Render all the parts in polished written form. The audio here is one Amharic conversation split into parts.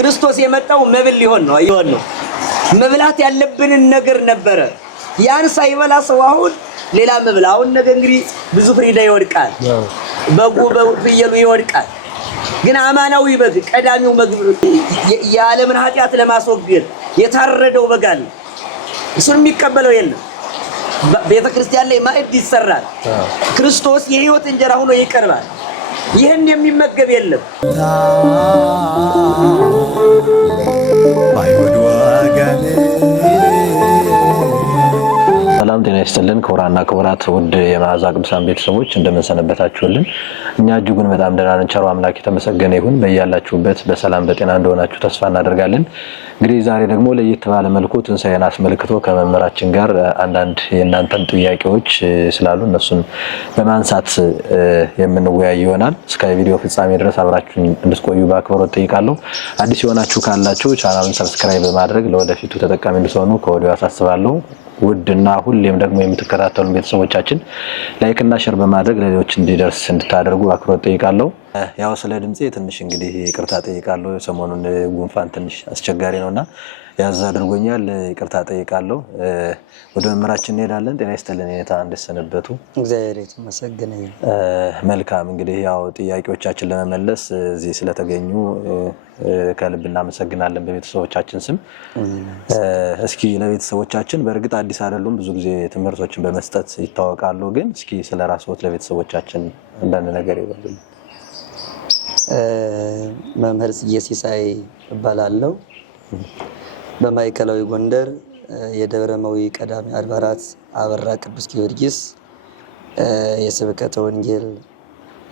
ክርስቶስ የመጣው መብል ሊሆን ነው መብላት ያለብንን ነገር ነበረ ያን ሳይበላ ሰው አሁን ሌላ መብል አሁን ነገ እንግዲህ ብዙ ፍሪዳ ይወድቃል በጉ በፍየሉ ይወድቃል ግን አማናዊ በግ ቀዳሚው ምግብ የዓለምን ኃጢአት ለማስወገድ የታረደው በጋል እሱን የሚቀበለው የለም ቤተክርስቲያን ላይ ማዕድ ይሰራል ክርስቶስ የሕይወት እንጀራ ሆኖ ይቀርባል ይሄን የሚመገብ የለም ሰላም ጤና ይስጥልን ክቡራና ክቡራት ውድ የመዓዛ ቅዱሳን ቤተሰቦች እንደምን ሰነበታችሁልን እኛ እጅጉን በጣም ደህና ነን ቸር አምላክ የተመሰገነ ይሁን በእያላችሁበት በሰላም በጤና እንደሆናችሁ ተስፋ እናደርጋለን እንግዲህ ዛሬ ደግሞ ለየት ባለ መልኩ ትንሳኤን አስመልክቶ ከመምህራችን ጋር አንዳንድ የእናንተን ጥያቄዎች ስላሉ እነሱን በማንሳት የምንወያይ ይሆናል እስከ ቪዲዮ ፍጻሜ ድረስ አብራችሁን እንድትቆዩ በአክብሮት ጠይቃለሁ አዲስ የሆናችሁ ካላችሁ ቻናሉን ሰብስክራይብ በማድረግ ለወደፊቱ ተጠቃሚ እንድትሆኑ ከወዲሁ አሳስባለሁ ውድና ሁሌም ደግሞ የምትከታተሉ ቤተሰቦቻችን ላይክ እና ሼር በማድረግ ለሌሎች እንዲደርስ እንድታደርጉ አክብሮት ጠይቃለሁ ያው ስለ ድምጼ ትንሽ እንግዲህ ይቅርታ ጠይቃለሁ ሰሞኑን ጉንፋን ትንሽ አስቸጋሪ ነውና ያዝ አድርጎኛል ይቅርታ ጠይቃለሁ ወደ መምህራችን እንሄዳለን ጤና ይስጥልን የኔታ እንደሰነበቱ እግዚአብሔር ይመስገን መልካም እንግዲህ ያው ጥያቄዎቻችን ለመመለስ እዚህ ስለተገኙ ከልብ እናመሰግናለን በቤተሰቦቻችን ስም እስኪ ለቤተሰቦቻችን በእርግጥ አዲስ አይደሉም ብዙ ጊዜ ትምህርቶችን በመስጠት ይታወቃሉ ግን እስኪ ስለራስዎት ለቤተሰቦቻችን አንዳንድ ነገር ይበሉልን መምህር ሲሳይ እባላለሁ በማዕከላዊ ጎንደር የደብረመዊ ቀዳሚ አድባራት አበራ ቅዱስ ጊዮርጊስ የስብከተ ወንጌል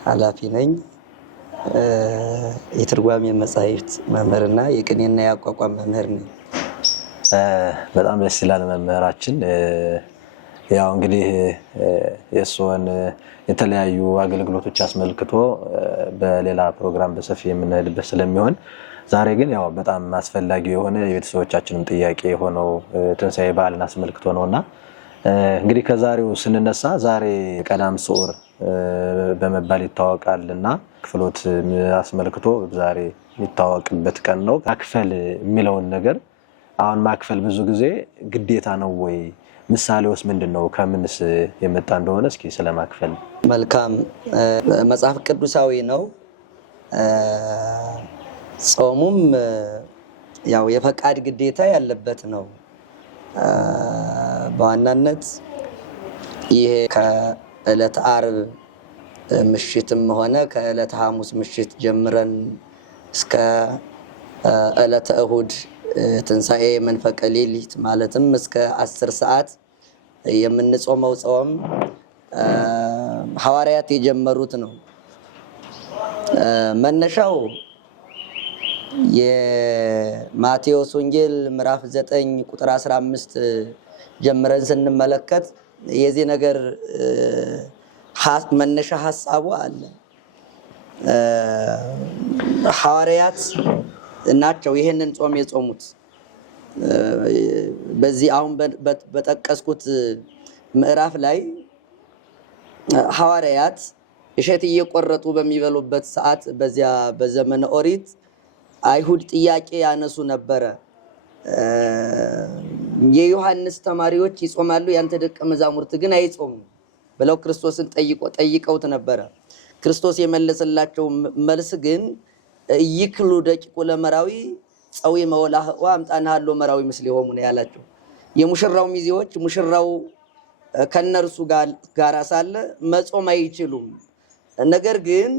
ኃላፊ ነኝ የትርጓሜ መጻሕፍት መምህርና የቅኔና የአቋቋም መምህር ነኝ በጣም ደስ ይላል መምህራችን ያው እንግዲህ የሶን የተለያዩ አገልግሎቶች አስመልክቶ በሌላ ፕሮግራም በሰፊ የምንሄድበት ስለሚሆን ዛሬ ግን ያው በጣም አስፈላጊ የሆነ የቤተሰቦቻችንም ጥያቄ ሆነው ትንሳኤ በዓልን አስመልክቶ ነውና እንግዲህ ከዛሬው ስንነሳ ዛሬ ቀዳም ስዑር በመባል ይታወቃልና ክፍሎት አስመልክቶ ዛሬ የሚታወቅበት ቀን ነው ማክፈል የሚለውን ነገር አሁን ማክፈል ብዙ ጊዜ ግዴታ ነው ወይ ምሳሌውስ ምንድነው ከምንስ የመጣ እንደሆነ እስኪ ስለማክፈል መልካም መጽሐፍ ቅዱሳዊ ነው ጾሙም ያው የፈቃድ ግዴታ ያለበት ነው በዋናነት ይሄ ከዕለት ዓርብ ምሽትም ሆነ ከዕለት ሐሙስ ምሽት ጀምረን እስከ ዕለት እሁድ ትንሳኤ መንፈቀ ሌሊት ማለትም እስከ 10 ሰዓት የምንጾመው ጾም ሐዋርያት የጀመሩት ነው መነሻው የማቴዎስ ወንጌል ምዕራፍ 9 ቁጥር 15 ጀምረን ስንመለከት የዚህ ነገር መነሻ ሐሳቡ አለ ሐዋርያት ናቸው ይሄንን ጾም የጾሙት በዚህ አሁን በተጠቀስኩት ምዕራፍ ላይ ሐዋርያት እሸት እየቆረጡ በሚበሉበት ሰዓት በዚያ በዘመነ ኦሪት አይሁድ ጥያቄ ያነሱ ነበር የዮሐንስ ተማሪዎች ይጾማሉ ያንተ ደቀ መዛሙርት ግን አይጾሙም ብለው ክርስቶስን ጠይቀውት ነበር ክርስቶስ የመለሰላቸው መልስ ግን ይክሉ ደቂቁ ለመራዊ ጸዊ መወላህ አምጣና አለው መራዊ ምስሊሆሙ ነው ያላቸው የሙሽራው ሚዜዎች ሙሽራው ከነርሱ ጋር ሳለ መጾም አይችሉም ነገር ግን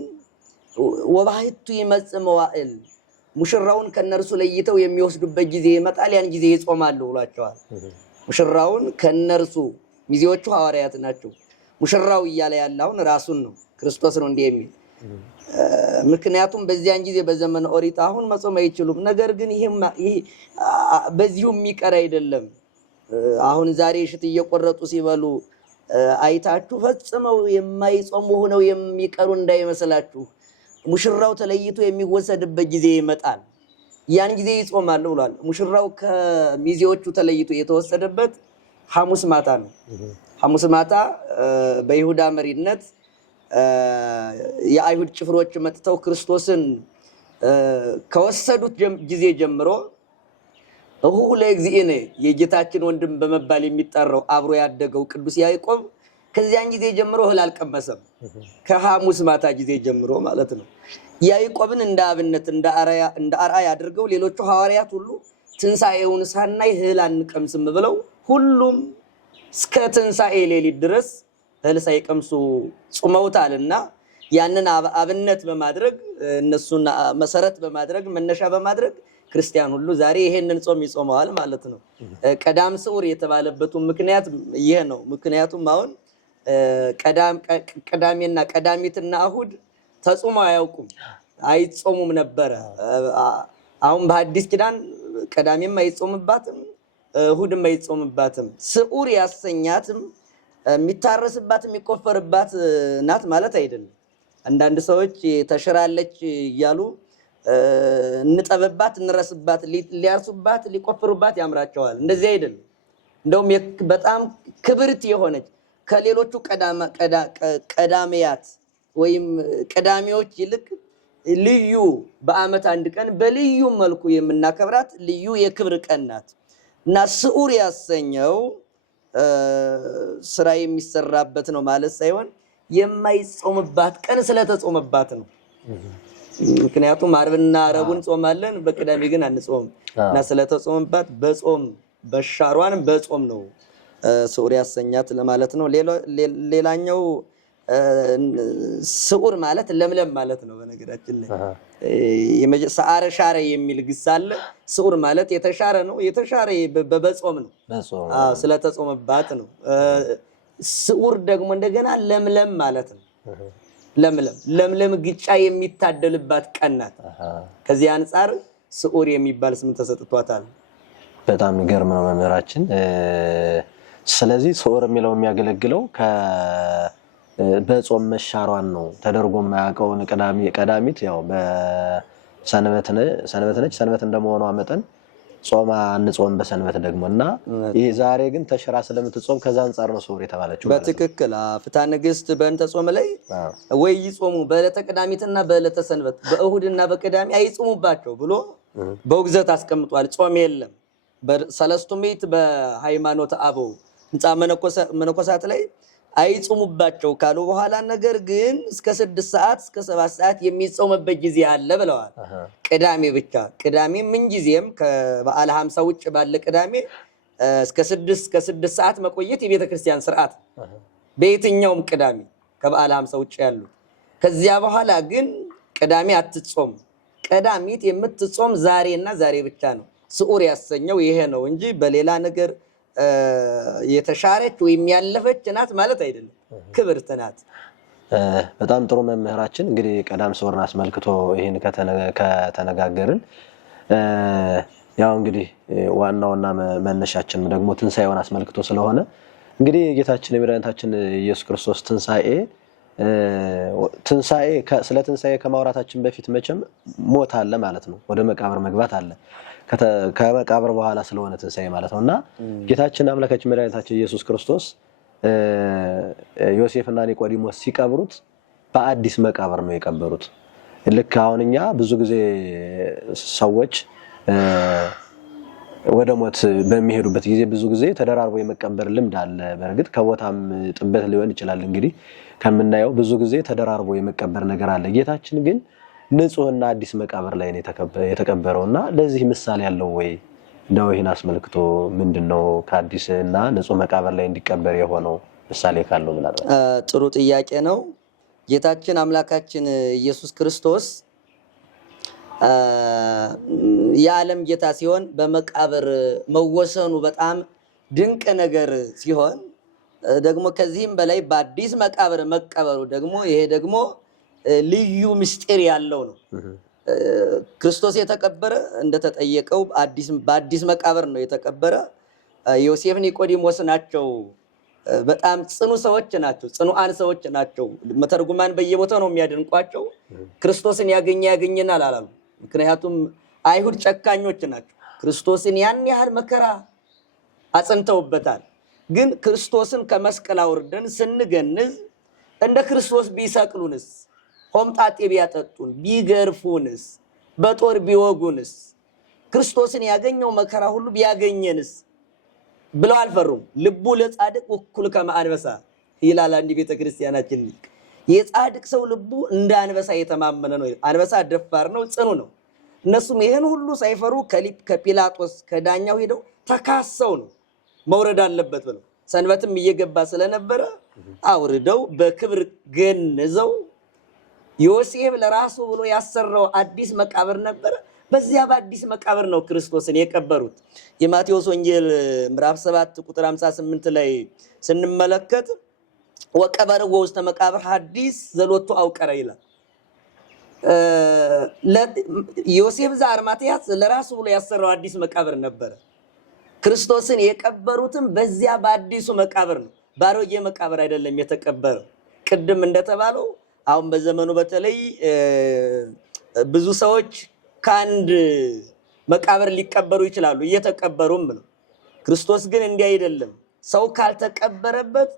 ወባህቱ ይመጽመዋል ሙሽራውን ከነርሱ ለይተው የሚወስዱበት ጊዜ ይመጣል ያን ጊዜ ይጾማሉ ብሏቸዋል ሙሽራውን ከነርሱ ሚዜዎቹ ሐዋርያት ናቸው ሙሽራው ይያለ ያላውን ራሱን ነው ክርስቶስ ነው እንደ የሚል ምክንያቱም በዚያን ጊዜ በዘመነ ኦሪት አሁን መጾም አይችሉም ነገር ግን ይሄ በዚሁ የሚቀር አይደለም አሁን ዛሬ እሽት እየቆረጡ ሲበሉ አይታችሁ ፈጽመው የማይጾሙ ሆነው የሚቀሩ እንዳይመስላችሁ ሙሽራው ተለይቶ የሚወሰድበት ጊዜ ይመጣል ያን ጊዜ ይጾማሉ ብሏል ሙሽራው ከሚዜዎቹ ተለይቶ የተወሰደበት ሐሙስ ማታ ነው ሐሙስ ማታ በይሁዳ መሪነት የአይሁድ ጭፍሮች መጥተው ክርስቶስን ከወሰዱት ጊዜ ጀምሮ እሁሁ ለእግዚእነ የጌታችን ወንድም በመባል የሚጠራው አብሮ ያደገው ቅዱስ ያዕቆብ ከዚያን ጊዜ ጀምሮ እህል አልቀመሰም። ከሐሙስ ማታ ጊዜ ጀምሮ ማለት ነው። ያዕቆብን እንደ አብነት እንደ አርአያ አድርገው ሌሎቹ ሐዋርያት ሁሉ ትንሣኤውን ሳናይ እህል አንቀምስም ብለው ሁሉም እስከ ትንሣኤ ሌሊት ድረስ እህል ሳይቀምሱ ጾመውታልና ያንን አብነት በማድረግ እነሱን መሰረት በማድረግ መነሻ በማድረግ ክርስቲያን ሁሉ ዛሬ ይሄንን ጾም ይጾመዋል ማለት ነው። ቀዳም ስዑር የተባለበት ምክንያት ይሄ ነው። ምክንያቱም አሁን ቀዳሜና ቀዳሚትና እሁድ ተጾመው አያውቁም፣ አይጾሙም ነበረ። አሁን በሐዲስ ኪዳን ቀዳሜም አይጾምባትም፣ እሁድም አይጾምባትም። ስዑር ያሰኛትም የሚታረስባት የሚቆፈርባት ናት ማለት አይደለም። አንዳንድ ሰዎች ተሽራለች እያሉ እንጠበባት እንረስባት ሊያርሱባት ሊቆፍሩባት ያምራቸዋል። እንደዚህ አይደለም። እንደውም በጣም ክብርት የሆነች ከሌሎቹ ቀዳሚያት ወይም ቀዳሚዎች ይልቅ ልዩ በአመት አንድ ቀን በልዩ መልኩ የምናከብራት ልዩ የክብር ቀን ናት እና ስዑር ያሰኘው ስራ የሚሰራበት ነው ማለት ሳይሆን የማይጾምባት ቀን ስለተጾመባት ነው። ምክንያቱም ዓርብና ረቡዕን ጾማለን፣ በቅዳሜ ግን አንጾም እና ስለተጾመባት በጾም በሻሯን በጾም ነው ስዑር ያሰኛት ለማለት ነው። ሌላኛው ስዑር ማለት ለምለም ማለት ነው። በነገራችን ላይ ሰዓረ ሻረ የሚል ግስ አለ። ስዑር ማለት የተሻረ ነው። የተሻረ በጾም ነው። አዎ ስለተጾመባት ነው። ስዑር ደግሞ እንደገና ለምለም ማለት ነው። ለምለም ግጫ የሚታደልባት ቀን ናት። ከዚህ አንፃር ስዑር የሚባል ስም ተሰጥቷታል። በጣም የሚገርም ነው መምህራችን። ስለዚህ ስዑር የሚለው የሚያገለግለው በጾም መሻሯን ነው ተደርጎ የማያውቀውን ቀዳሚት ያው በሰንበት ነች። ሰንበት እንደመሆኗ መጠን ጾማ አንጾም በሰንበት ደግሞና ይሄ ዛሬ ግን ተሽራ ስለምትጾም ከዛ አንፃር ነው ስዑር የተባለችው። በትክክል ፍትሐ ነገሥት በእንተ ጾም ላይ ወይ ይጾሙ በዕለተ ቀዳሚትና በዕለተ ሰንበት በእሁድና በቅዳሜ አይጾሙባቸው ብሎ በውግዘት አስቀምጧል። ጾም የለም። በሰለስቱ ምዕት በሃይማኖተ አበው ሕንጻ መነኮሳት ላይ አይጾሙባቸው ካሉ በኋላ ነገር ግን እስከ 6 ሰዓት እስከ 7 ሰዓት የሚጾምበት ጊዜ አለ ብለዋል። ቅዳሜ ብቻ ቅዳሜ ምን ጊዜም ከበዓለ 50 ውጭ ባለ ቅዳሜ እስከ 6 ሰዓት መቆየት የቤተ ክርስቲያን ሥርዓት በየትኛውም ቅዳሜ ከበዓለ 50 ውጭ ያሉ። ከዚያ በኋላ ግን ቅዳሜ አትጾም። ቀዳሚት የምትጾም ዛሬና ዛሬ ብቻ ነው። ስዑር ያሰኘው ይሄ ነው እንጂ በሌላ ነገር የተሻረች ወይም ያለፈች ናት ማለት አይደለም። ክብርት ናት። በጣም ጥሩ መምህራችን። እንግዲህ ቀዳም ስዑርን አስመልክቶ ይሄን ከተነጋገርን ያው እንግዲህ ዋናውና መነሻችን ደግሞ ትንሣኤውን አስመልክቶ ስለሆነ እንግዲህ ጌታችን የመድኃኒታችን ኢየሱስ ክርስቶስ ስለ ትንሣኤ ከማውራታችን በፊት መቼም ሞት አለ ማለት ነው። ወደ መቃብር መግባት አለ። ከመቃብር በኋላ ስለሆነ ትንሣኤ ማለት ነውና ጌታችን አምላካችን መድኃኒታችን ኢየሱስ ክርስቶስ ዮሴፍና ኒቆዲሞስ ሲቀብሩት በአዲስ መቃብር ነው የቀበሩት። ልክ አሁን እኛ ብዙ ጊዜ ሰዎች ወደ ሞት በሚሄዱበት ጊዜ ብዙ ጊዜ ተደራርቦ የመቀበር ልምድ አለ። በእርግጥ ከቦታም ጥበት ሊሆን ይችላል። እንግዲህ ከምናየው ብዙ ጊዜ ተደራርቦ የመቀበር ነገር አለ። ጌታችን ግን ንጹህና አዲስ መቃብር ላይ ነው የተቀበረውና ለዚህ ምሳሌ ያለው ወይ እንደው ይሄን አስመልክቶ ምንድነው ከአዲስና ንጹህ መቃብር ላይ እንዲቀበር የሆነው ምሳሌ ካለው ምናልባት? ጥሩ ጥያቄ ነው። ጌታችን አምላካችን ኢየሱስ ክርስቶስ የዓለም ጌታ ሲሆን በመቃብር መወሰኑ በጣም ድንቅ ነገር ሲሆን ደግሞ ከዚህም በላይ በአዲስ መቃብር መቀበሩ ደግሞ ይሄ ደግሞ ልዩ ምስጢር ያለው ነው። ክርስቶስ የተቀበረ እንደተጠየቀው በአዲስ መቃብር ነው የተቀበረ። ዮሴፍ ኒቆዲሞስ ናቸው። በጣም ጽኑ ሰዎች ናቸው። ጽኑዓን ሰዎች ናቸው። መተርጉማን በየቦታው ነው የሚያደንቋቸው። ክርስቶስን ያገኘናል አላሉ። ምክንያቱም አይሁድ ጨካኞች ናቸው። ክርስቶስን ያን ያህል መከራ አጽንተውበታል። ግን ክርስቶስን ከመስቀል አውርደን ስንገንዝ እንደ ክርስቶስ ቢሰቅሉንስ፣ ሆምጣጤ ቢያጠጡን፣ ቢገርፉንስ፣ በጦር ቢወጉንስ ክርስቶስን ያገኘው መከራ ሁሉ ቢያገኘንስ ብለው አልፈሩም። ልቡ ለጻድቅ እኩል ከመአንበሳ ይላል አንድ ቤተክርስቲያናችን ሊቅ። የጻድቅ ሰው ልቡ እንደ አንበሳ የተማመነ ነው። አንበሳ ደፋር ነው፣ ጽኑ ነው። እነሱም ይሄን ሁሉ ሳይፈሩ ከጲላጦስ ከዳኛው ሄደው ተካሰው ነው መውረድ አለበት ብለው ሰንበትም እየገባ ስለነበረ አውርደው በክብር ገንዘው ዮሴፍ ለራሱ ብሎ ያሰራው አዲስ መቃብር ነበር። በዚያ በአዲስ መቃብር ነው ክርስቶስን የቀበሩት። የማቴዎስ ወንጌል ምዕራፍ 7 ቁጥር 58 ላይ ስንመለከት ወቀበርዎ ውስተ መቃብር ሐዲስ ዘሎቱ አውቀረ ይላል። ዮሴፍ ዘአርማትያስ ለራሱ ብሎ ያሰራው አዲስ መቃብር ነበር። ክርስቶስን የቀበሩትም በዚያ በአዲሱ መቃብር ነው፣ ባሮጌ መቃብር አይደለም የተቀበረው። ቅድም እንደተባለው አሁን በዘመኑ በተለይ ብዙ ሰዎች ከአንድ መቃብር ሊቀበሩ ይችላሉ፣ እየተቀበሩም ነው። ክርስቶስ ግን እንዲህ አይደለም። ሰው ካልተቀበረበት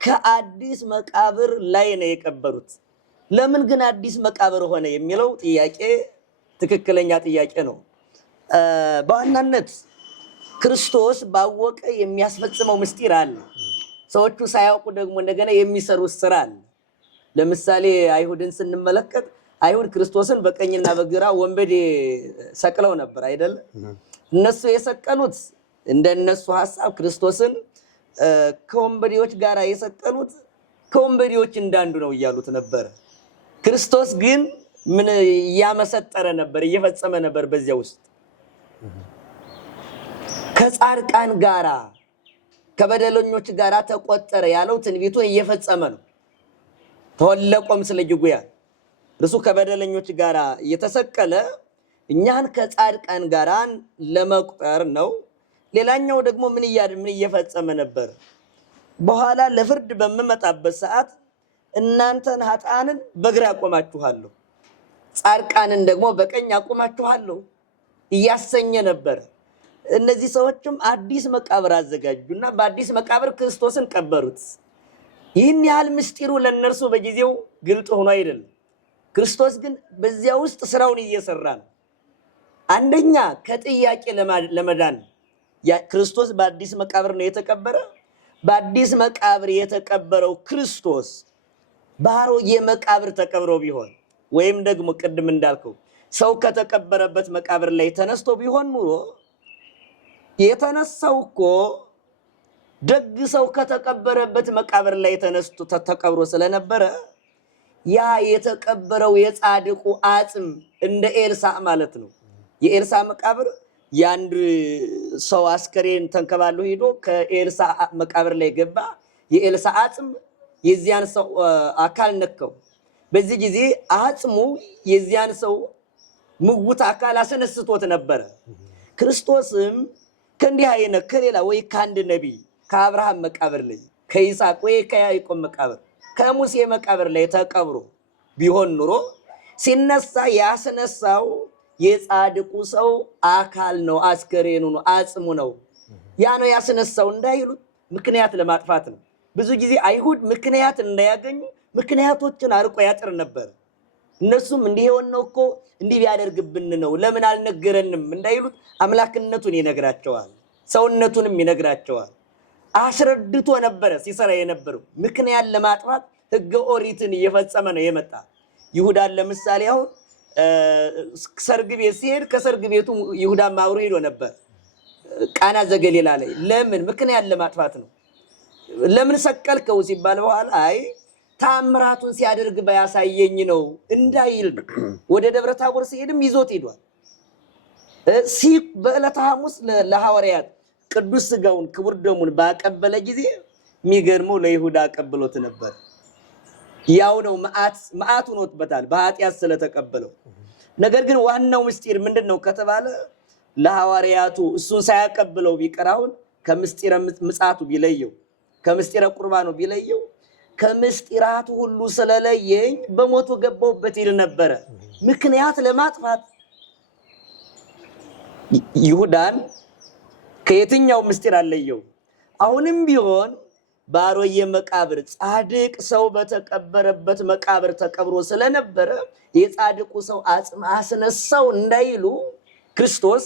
ከአዲስ መቃብር ላይ ነው የቀበሩት። ለምን ግን አዲስ መቃብር ሆነ የሚለው ጥያቄ ትክክለኛ ጥያቄ ነው። በዋናነት ክርስቶስ ባወቀ የሚያስፈጽመው ምስጢር አለ። ሰዎቹ ሳያውቁ ደግሞ እንደገና የሚሰሩት ስራ አለ። ለምሳሌ አይሁድን ስንመለከት አይሁድ ክርስቶስን በቀኝና በግራ ወንበዴ ሰቅለው ነበር አይደል? እነሱ የሰቀሉት እንደነሱ ሐሳብ ክርስቶስን ከወንበዴዎች ጋር የሰቀሉት ከወንበዴዎች እንዳንዱ ነው እያሉት ነበር። ክርስቶስ ግን ምን ያመሰጠረ ነበር፣ እየፈጸመ ነበር። በዚያ ውስጥ ከጻድቃን ጋራ ከበደለኞች ጋራ ተቆጠረ ያለው ትንቢቱን እየፈጸመ ነው። ተወለቆም ስለጅጉያ እርሱ ከበደለኞች ጋራ እየተሰቀለ እኛን ከጻድቃን ጋራ ለመቁጠር ነው። ሌላኛው ደግሞ ምን እየፈጸመ ነበር? በኋላ ለፍርድ በመመጣበት ሰዓት እናንተን ኃጥአንን በግራ አቆማችኋለሁ፣ ጻድቃንን ደግሞ በቀኝ አቆማችኋለሁ እያሰኘ ነበር። እነዚህ ሰዎችም አዲስ መቃብር አዘጋጁና በአዲስ መቃብር ክርስቶስን ቀበሩት። ይህን ያህል ምስጢሩ ለነርሱ በጊዜው ግልጥ ሆኖ አይደለም። ክርስቶስ ግን በዚያ ውስጥ ስራውን እየሰራ ነው። አንደኛ ከጥያቄ ለመዳን ክርስቶስ በአዲስ መቃብር ነው የተቀበረ። በአዲስ መቃብር የተቀበረው ክርስቶስ ባሮጌ መቃብር ተቀብሮ ቢሆን ወይም ደግሞ ቅድም እንዳልከው ሰው ከተቀበረበት መቃብር ላይ ተነስቶ ቢሆን ኑሮ የተነሳው እኮ ደግ ሰው ከተቀበረበት መቃብር ላይ ተነስቶ ተቀብሮ ስለነበረ ያ የተቀበረው የጻድቁ አጽም እንደ ኤልሳ ማለት ነው። የኤልሳ መቃብር ያንድ ሰው አስከሬን ተንከባሎ ሄዶ ከኤልሳ መቃብር ላይ ገባ። የኤልሳ አጽም የዚያን ሰው አካል ነከው። በዚህ ጊዜ አጽሙ የዚያን ሰው ምውት አካል አስነስቶት ነበር። ክርስቶስም ከእንዲህ አይነት ከሌላ ወይ ከአንድ ነቢይ ከአብርሃም መቃብር ላይ ከይስሐቅ ወይ ከያዕቆብ መቃብር ከሙሴ መቃብር ላይ ተቀብሮ ቢሆን ኑሮ ሲነሳ ያስነሳው የጻድቁ ሰው አካል ነው፣ አስከሬኑ ነው፣ አጽሙ ነው። ያ ነው ያስነሳው እንዳይሉት ምክንያት ለማጥፋት ነው። ብዙ ጊዜ አይሁድ ምክንያት እንዳያገኙ ምክንያቶችን አርቆ ያጥር ነበር። እነሱም እንዲህ የሆነው እኮ እንዲህ ቢያደርግብን ነው ለምን አልነገረንም እንዳይሉት አምላክነቱን ይነግራቸዋል፣ ሰውነቱንም ይነግራቸዋል። አስረድቶ ነበረ ሲሰራ የነበረው። ምክንያት ለማጥፋት ሕገ ኦሪትን እየፈጸመ ነው የመጣ። ይሁዳን ለምሳሌ አሁን ሰርግ ቤት ሲሄድ ከሰርግ ቤቱ ይሁዳም አብሮ ሄዶ ነበር ቃና ዘገሊላ ላይ። ለምን? ምክንያት ለማጥፋት ነው። ለምን ሰቀልከው ሲባል በኋላ አይ ታምራቱን ሲያደርግ ባያሳየኝ ነው እንዳይል ወደ ደብረ ታቦር ሲሄድም ይዞት ሄዷል። በዕለተ ሐሙስ ለሐዋርያት ቅዱስ ሥጋውን ክቡር ደሙን ባቀበለ ጊዜ የሚገርመው ለይሁዳ አቀብሎት ነበር። ያው ነው መዓት ሆኖበታል በኃጢአት ስለተቀበለው። ነገር ግን ዋናው ምስጢር ምንድነው ከተባለ ለሐዋርያቱ እሱን ሳያቀብለው ቢቀራውን ከምስጢረ ምጽአቱ ቢለየው ከምስጢረ ቁርባኑ ቢለየው ከምስጢራቱ ሁሉ ስለለየኝ በሞቱ ገባውበት ይል ነበረ። ምክንያት ለማጥፋት ይሁዳን ከየትኛው ምስጢር አለየው። አሁንም ቢሆን ባሮየ መቃብር ጻድቅ ሰው በተቀበረበት መቃብር ተቀብሮ ስለነበረ የጻድቁ ሰው አጽም አስነሳው እንዳይሉ ክርስቶስ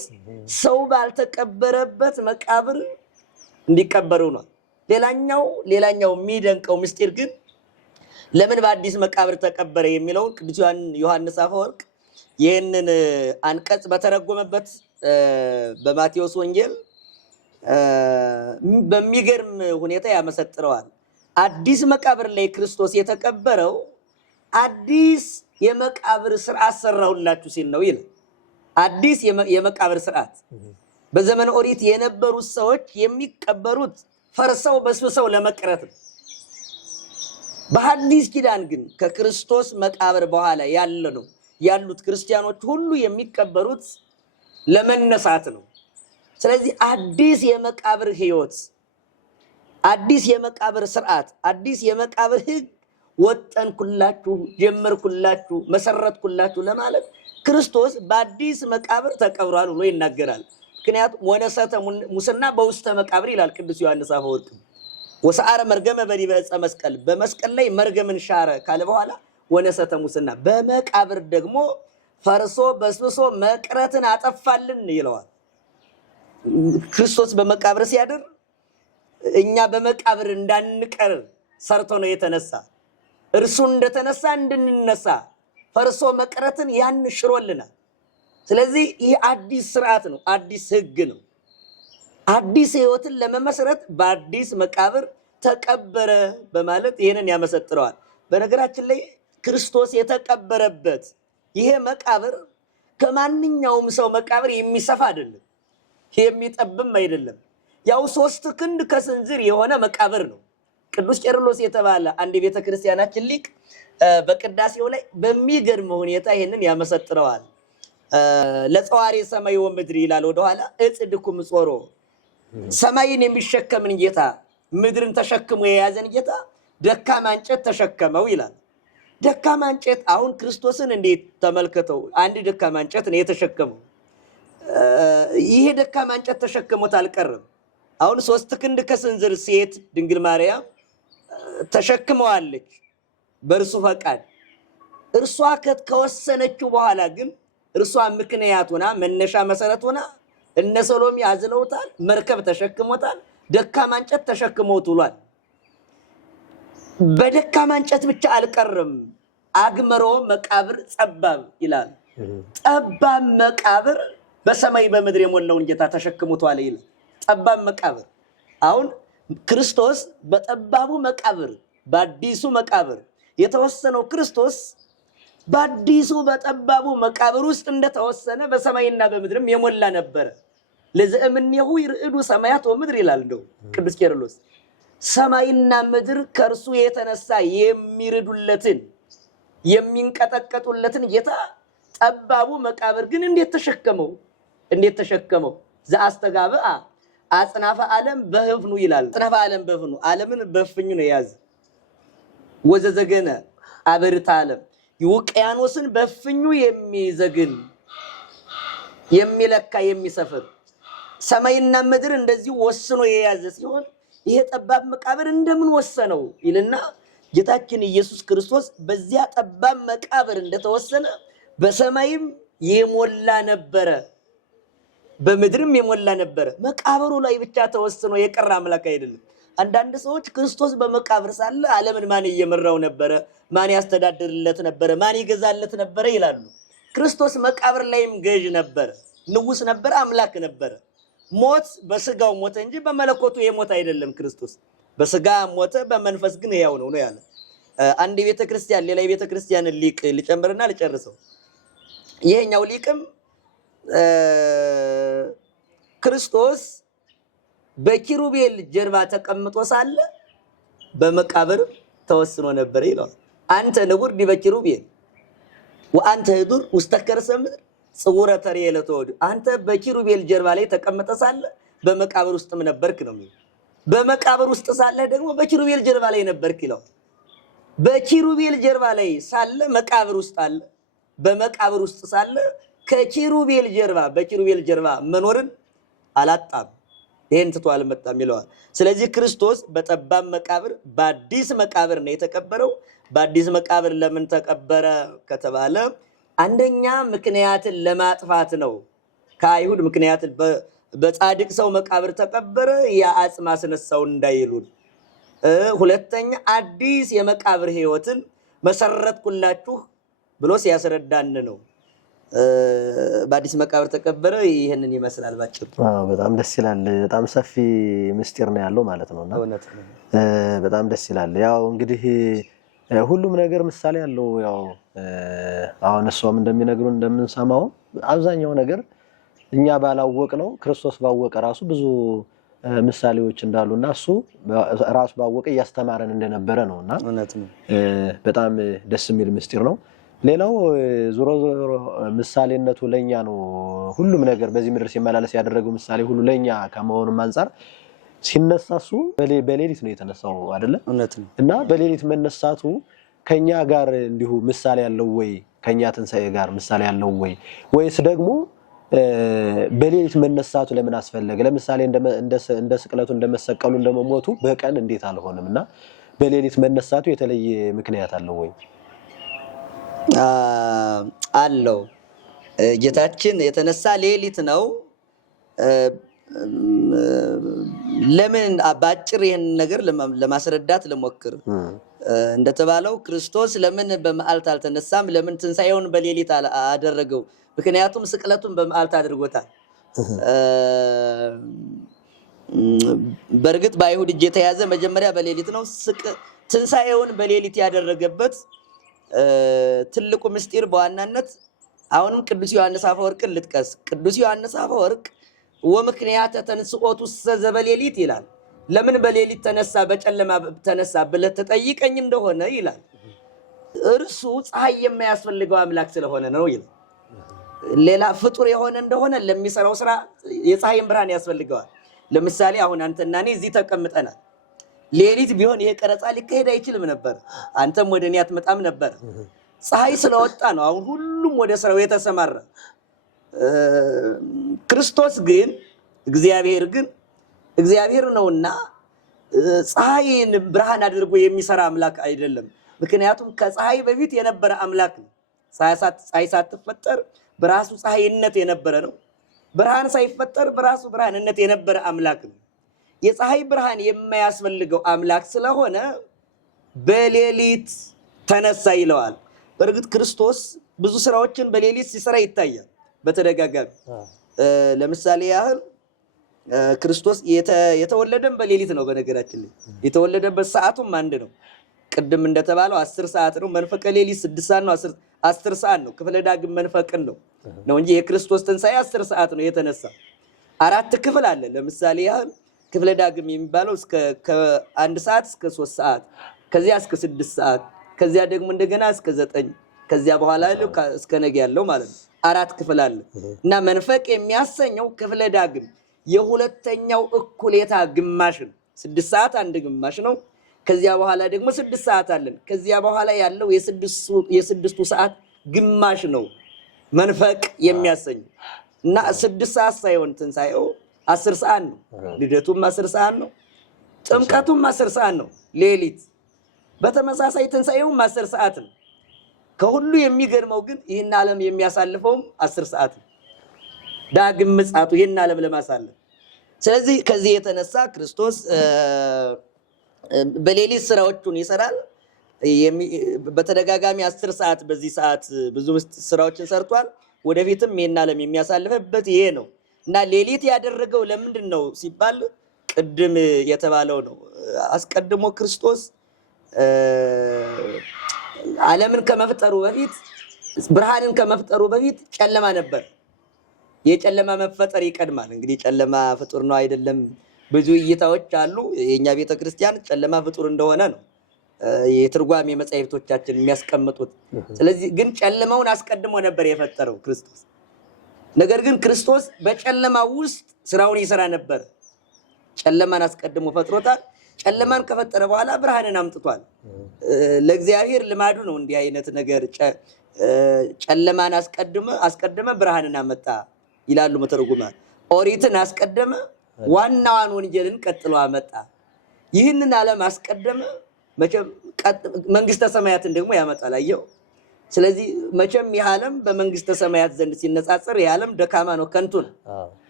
ሰው ባልተቀበረበት መቃብር እንዲቀበሩ ነው። ሌላኛው የሚደንቀው ምስጢር ግን ለምን በአዲስ መቃብር ተቀበረ የሚለው ቅዱስ ዮሐንስ አፈወርቅ ይህንን አንቀጽ በተረጎመበት በማቴዎስ ወንጌል በሚገርም ሁኔታ ያመሰጥረዋል። አዲስ መቃብር ላይ ክርስቶስ የተቀበረው አዲስ የመቃብር ስርዓት ሰራሁላችሁ ሲል ነው ይላል። አዲስ የመቃብር ስርዓት በዘመነ ኦሪት የነበሩት ሰዎች የሚቀበሩት ፈርሰው በስብሰው ለመቅረት ነው። በሐዲስ ኪዳን ግን ከክርስቶስ መቃብር በኋላ ያሉት ክርስቲያኖች ሁሉ የሚቀበሩት ለመነሳት ነው። ስለዚህ አዲስ የመቃብር ህይወት፣ አዲስ የመቃብር ስርዓት፣ አዲስ የመቃብር ህግ ወጠንኩላችሁ፣ ጀመርኩላችሁ፣ መሰረትኩላችሁ ለማለት ክርስቶስ በአዲስ መቃብር ተቀብሯል ብሎ ይናገራል። ምክንያቱም ወነሰተ ሙስና በውስተ መቃብር ይላል ቅዱስ ዮሐንስ አፈወርቅ። ወሰአረ መርገመ በዲበ ዕፀ መስቀል በመስቀል ላይ መርገምን ሻረ ካለ በኋላ ወነሰተ ሙስና በመቃብር ደግሞ ፈርሶ በስብሶ መቅረትን አጠፋልን ይለዋል። ክርስቶስ በመቃብር ሲያድር እኛ በመቃብር እንዳንቀር ሰርቶ ነው የተነሳ። እርሱ እንደተነሳ እንድንነሳ ፈርሶ መቅረትን ያን ሽሮልናል። ስለዚህ ይህ አዲስ ስርዓት ነው፣ አዲስ ህግ ነው። አዲስ ህይወትን ለመመስረት በአዲስ መቃብር ተቀበረ በማለት ይሄንን ያመሰጥረዋል። በነገራችን ላይ ክርስቶስ የተቀበረበት ይሄ መቃብር ከማንኛውም ሰው መቃብር የሚሰፋ አይደለም፣ የሚጠብም አይደለም። ያው 3 ክንድ ከስንዝር የሆነ መቃብር ነው። ቅዱስ ቄርሎስ የተባለ አንድ የቤተ ክርስቲያናችን ሊቅ በቅዳሴው ላይ በሚገርም ሁኔታ ይሄንን ያመሰጥረዋል። ለጸዋሪ ሰማይ ወምድር ይላል ወደኋላ እጽድኩም ጾሮ ሰማይን የሚሸከምን ጌታ ምድርን ተሸክሞ የያዘን ጌታ ደካማ እንጨት ተሸከመው ይላል። ደካማ እንጨት አሁን ክርስቶስን እንዴት ተመልከተው፣ አንድ ደካማ እንጨት ነው የተሸከመው። ይሄ ደካማ እንጨት ተሸክሞት አልቀረም። አሁን 3 ክንድ ከስንዝር ሴት ድንግል ማርያም ተሸክመዋለች በእርሱ ፈቃድ። እርሷ ከወሰነችው በኋላ ግን እርሷ ምክንያት ሆና መነሻ መሰረት ሆና እነ ሰሎሜ አዝለውታል፣ መርከብ ተሸክሞታል፣ ደካማ እንጨት ተሸክሞት ውሏል። በደካማ እንጨት ብቻ አልቀረም። አግመሮ መቃብር ጸባብ ይላል። ጠባብ መቃብር በሰማይ በምድር የሞላውን ጌታ ተሸክሞቷል ይላል። ጠባብ መቃብር። አሁን ክርስቶስ በጠባቡ መቃብር በአዲሱ መቃብር የተወሰነው ክርስቶስ በአዲሱ በጠባቡ መቃብር ውስጥ እንደተወሰነ በሰማይና በምድርም የሞላ ነበር። ለዘእምኔሁ ይርዕዱ ሰማያት ወምድር ይላል እንደው ቅዱስ ቄርሎስ። ሰማይና ምድር ከእርሱ የተነሳ የሚርዱለትን የሚንቀጠቀጡለትን ጌታ ጠባቡ መቃብር ግን እንዴት ተሸከመው? ዘአስተጋብአ አጽናፈ ዓለም በህፍኑ ይላል። አጽናፈ ዓለም በህፍኑ ዓለምን በፍኙ ነው የያዘ። ወዘዘገነ አበርታ ዓለም ውቅያኖስን በፍኙ የሚዘግን የሚለካ የሚሰፍር ሰማይና ምድር እንደዚህ ወስኖ የያዘ ሲሆን ይሄ ጠባብ መቃብር እንደምን ወሰነው ይልና ጌታችን ኢየሱስ ክርስቶስ በዚያ ጠባብ መቃብር እንደተወሰነ በሰማይም የሞላ ነበረ፣ በምድርም የሞላ ነበረ። መቃብሩ ላይ ብቻ ተወስኖ የቀረ አምላክ አይደለም። አንዳንድ ሰዎች ክርስቶስ በመቃብር ሳለ ዓለምን ማን እየመራው ነበረ? ማን ያስተዳድርለት ነበረ? ማን ይገዛለት ነበረ ይላሉ። ክርስቶስ መቃብር ላይም ገዥ ነበረ፣ ንጉስ ነበረ፣ አምላክ ነበረ። ሞት በስጋው ሞተ እንጂ በመለኮቱ የሞተ አይደለም። ክርስቶስ በስጋ ሞተ፣ በመንፈስ ግን ሕያው ነው ያለ። አንድ ቤተክርስቲያን ሌላ ቤተክርስቲያን ሊቅ ልጨምርና ልጨርሰው። ይሄኛው ሊቅም ክርስቶስ በኪሩቤል ጀርባ ተቀምጦ ሳለ በመቃብር ተወስኖ ነበር ይላል። አንተ ንጉር ዲበ ኪሩቤል ወአንተ ህዱር ውስተ ከርሰ ምድር ጽውረ ተርየ ለተወዱ። አንተ በኪሩቤል ጀርባ ላይ ተቀምጠ ሳለ በመቃብር ውስጥም ነበርክ ነው የሚለው። በመቃብር ውስጥ ሳለ ደግሞ በኪሩቤል ጀርባ ላይ ነበርክ ይላል። በኪሩቤል ጀርባ ላይ ሳለ መቃብር ውስጥ አለ። በመቃብር ውስጥ ሳለ ከኪሩቤል ጀርባ በኪሩቤል ጀርባ መኖርን አላጣም። ይሄን ትቶ አልመጣም ይለዋል። ስለዚህ ክርስቶስ በጠባብ መቃብር በአዲስ መቃብር ነው የተቀበረው። በአዲስ መቃብር ለምን ተቀበረ ከተባለ አንደኛ ምክንያትን ለማጥፋት ነው። ከአይሁድ ምክንያትን በጻድቅ ሰው መቃብር ተቀበረ የአጽም አስነሳው እንዳይሉን። ሁለተኛ አዲስ የመቃብር ህይወትን መሰረትኩላችሁ ብሎ ሲያስረዳን ነው። በአዲስ መቃብር ተቀበረ። ይሄንን ይመስላል ባጭሩ። በጣም ደስ ይላል። በጣም ሰፊ ምስጢር ነው ያለው ማለት ነውና በጣም ደስ ይላል። ያው እንግዲህ ሁሉም ነገር ምሳሌ ያለው ያው አሁን እሷም እንደሚነግሩን እንደምንሰማው አብዛኛው ነገር እኛ ባላወቅ ነው ክርስቶስ ባወቀ ራሱ ብዙ ምሳሌዎች እንዳሉና እሱ ራሱ ባወቀ ያስተማረን እንደነበረ ነውና በጣም ደስ የሚል ምስጢር ነው። ሌላው ዞሮ ዞሮ ምሳሌነቱ ለኛ ነው። ሁሉም ነገር በዚህ ምድር ሲመላለስ ያደረገው ምሳሌ ሁሉ ለኛ ከመሆኑም አንፃር ሲነሳሱ በሌሊት ነው የተነሳው አይደለ? እና በሌሊት መነሳቱ ከኛ ጋር እንዲሁ ምሳሌ ያለው ወይ ከኛ ትንሳኤ ጋር ምሳሌ ያለው ወይስ ደግሞ በሌሊት መነሳቱ ለምን አስፈለገ? ለምሳሌ እንደ ስቅለቱ እንደመሰቀሉ እንደመሞቱ በቀን እንዴት አልሆነምና በሌሊት መነሳቱ የተለየ ምክንያት አለው ወይ? አለው። ጌታችን የተነሳ ሌሊት ነው። ለምን ባጭር ይሄን ነገር ለማስረዳት ለሞክር። እንደተባለው ክርስቶስ ለምን በመዓልት አልተነሳም? ለምን ትንሳኤውን በሌሊት አደረገው? ምክንያቱም ስቅለቱን በመዓልት አድርጎታል። በእርግጥ በአይሁድ እጅ የተያዘ መጀመሪያ በሌሊት ነው። ትንሳኤውን በሌሊት ያደረገበት ትልቁ ምስጢር በዋናነት አሁንም ቅዱስ ዮሐንስ አፈወርቅን ልጥቀስ። ቅዱስ ዮሐንስ አፈወርቅ ወምክንያተ ተንሥኦቱ ዘበሌሊት ይላል። ለምን በሌሊት ተነሳ በጨለማ ተነሳ ብለህ ተጠይቀኝ እንደሆነ ይላል እርሱ ፀሐይ የማያስፈልገው አምላክ ስለሆነ ነው ይላል። ሌላ ፍጡር የሆነ እንደሆነ ለሚሰራው ስራ የፀሐይን ብርሃን ያስፈልገዋል። ለምሳሌ አሁን አንተና እኔ እዚህ ተቀምጠናል። ሌሊት ቢሆን ይሄ ቀረጻ ሊካሄድ አይችልም ነበር። አንተም ወደ እኔ አትመጣም ነበር። ፀሐይ ስለወጣ ነው አሁን ሁሉም ወደ ስራው የተሰማራ። ክርስቶስ ግን እግዚአብሔር ነውና ፀሐይን ብርሃን አድርጎ የሚሰራ አምላክ አይደለም። ምክንያቱም ከፀሐይ በፊት የነበረ አምላክ ነው። ፀሐይ ሳትፈጠር በራሱ ፀሐይነት የነበረ ነው። ብርሃን ሳይፈጠር በራሱ ብርሃንነት የነበረ አምላክ ነው። የፀሐይ ብርሃን የማያስፈልገው አምላክ ስለሆነ በሌሊት ተነሳ ይለዋል። በእርግጥ ክርስቶስ ብዙ ስራዎችን በሌሊት ሲሰራ ይታያል በተደጋጋሚ። ለምሳሌ ያህል ክርስቶስ የተወለደም በሌሊት ነው። በነገራችን ላይ የተወለደበት ሰዓቱም አንድ ነው። ቅድም እንደተባለው 10 ሰዓት ነው። መንፈቀ ሌሊት 6 ሰዓት ነው። 10 ሰዓት ነው። ክፍለ ዳግም መንፈቅን ነው እንጂ የክርስቶስ ትንሳኤ 10 ሰዓት ነው የተነሳ። 4 ክፍል አለ። ለምሳሌ ያህል ክፍለ ዳግም የሚባለው ከ1 ሰዓት እስከ 3 ሰዓት፣ ከዚያ እስከ 6 ሰዓት፣ ከዚያ ደግሞ እንደገና እስከ 9፣ ከዚያ በኋላ ያለው እስከ ነገ ያለው ማለት ነው። 4 ክፍል አለ እና መንፈቅ የሚያሰኘው ክፍለ ዳግም የሁለተኛው እኩሌታ ግማሽ ነው። 6 ሰዓት አንድ ግማሽ ነው። ከዚያ በኋላ ደግሞ 6 ሰዓት አለን። ከዚያ በኋላ ያለው የስድስቱ ሰዓት ግማሽ ነው መንፈቅ የሚያሰኘው እና 6 ሰዓት ሳይሆን ትንሳኤው 10 ሰዓት ነው። ልደቱም 10 ሰዓት ነው። ጥምቀቱም 10 ሰዓት ነው ሌሊት። በተመሳሳይ ትንሳኤውም 10 ሰዓት ነው። ከሁሉ የሚገርመው ግን ይህን ዓለም የሚያሳልፈውም 10 ሰዓት ነው። ዳግም ምጽአቱ ይህን ዓለም ለማሳለፍ። ስለዚህ ከዚህ የተነሳ ክርስቶስ በሌሊት ስራዎቹን ይሰራል። በተደጋጋሚ 10 ሰዓት በዚህ ሰዓት ብዙ ስራዎችን ሰርቷል። ወደፊትም ይህን ዓለም የሚያሳልፈበት ይሄ ነው እና ሌሊት ያደረገው ለምንድን ነው ሲባል ቅድም የተባለው ነው። አስቀድሞ ክርስቶስ ዓለምን ከመፍጠሩ በፊት ብርሃንን ከመፍጠሩ በፊት ጨለማ ነበር። የጨለማ መፈጠር ይቀድማል። እንግዲህ ጨለማ ፍጡር ነው አይደለም ብዙ እይታዎች አሉ። የኛ ቤተክርስቲያን ጨለማ ፍጡር እንደሆነ ነው የትርጓሜ መጻሕፍቶቻችን የሚያስቀምጡት። ስለዚህ ግን ጨለማውን አስቀድሞ ነበር የፈጠረው ክርስቶስ። ነገር ግን ክርስቶስ በጨለማ ውስጥ ስራውን ይሰራ ነበር። ጨለማን አስቀድሞ ፈጥሮታል። ጨለማን ከፈጠረ በኋላ ብርሃንን አምጥቷል። ለእግዚአብሔር ልማዱ ነው እንዲህ አይነት ነገር። ጨለማን አስቀድመ ብርሃንን አመጣ ይላሉ መተርጉማን። ኦሪትን አስቀደመ ዋናዋን ወንጌልን ቀጥሎ አመጣ። ይህንን ዓለም አስቀደመ። መቼም መንግስተ ሰማያትን ደግሞ ያመጣል። አየው። ስለዚህ መቼም ይህ ዓለም በመንግስተ ሰማያት ዘንድ ሲነጻጸር ይህ ዓለም ደካማ ነው፣ ከንቱ ነው፣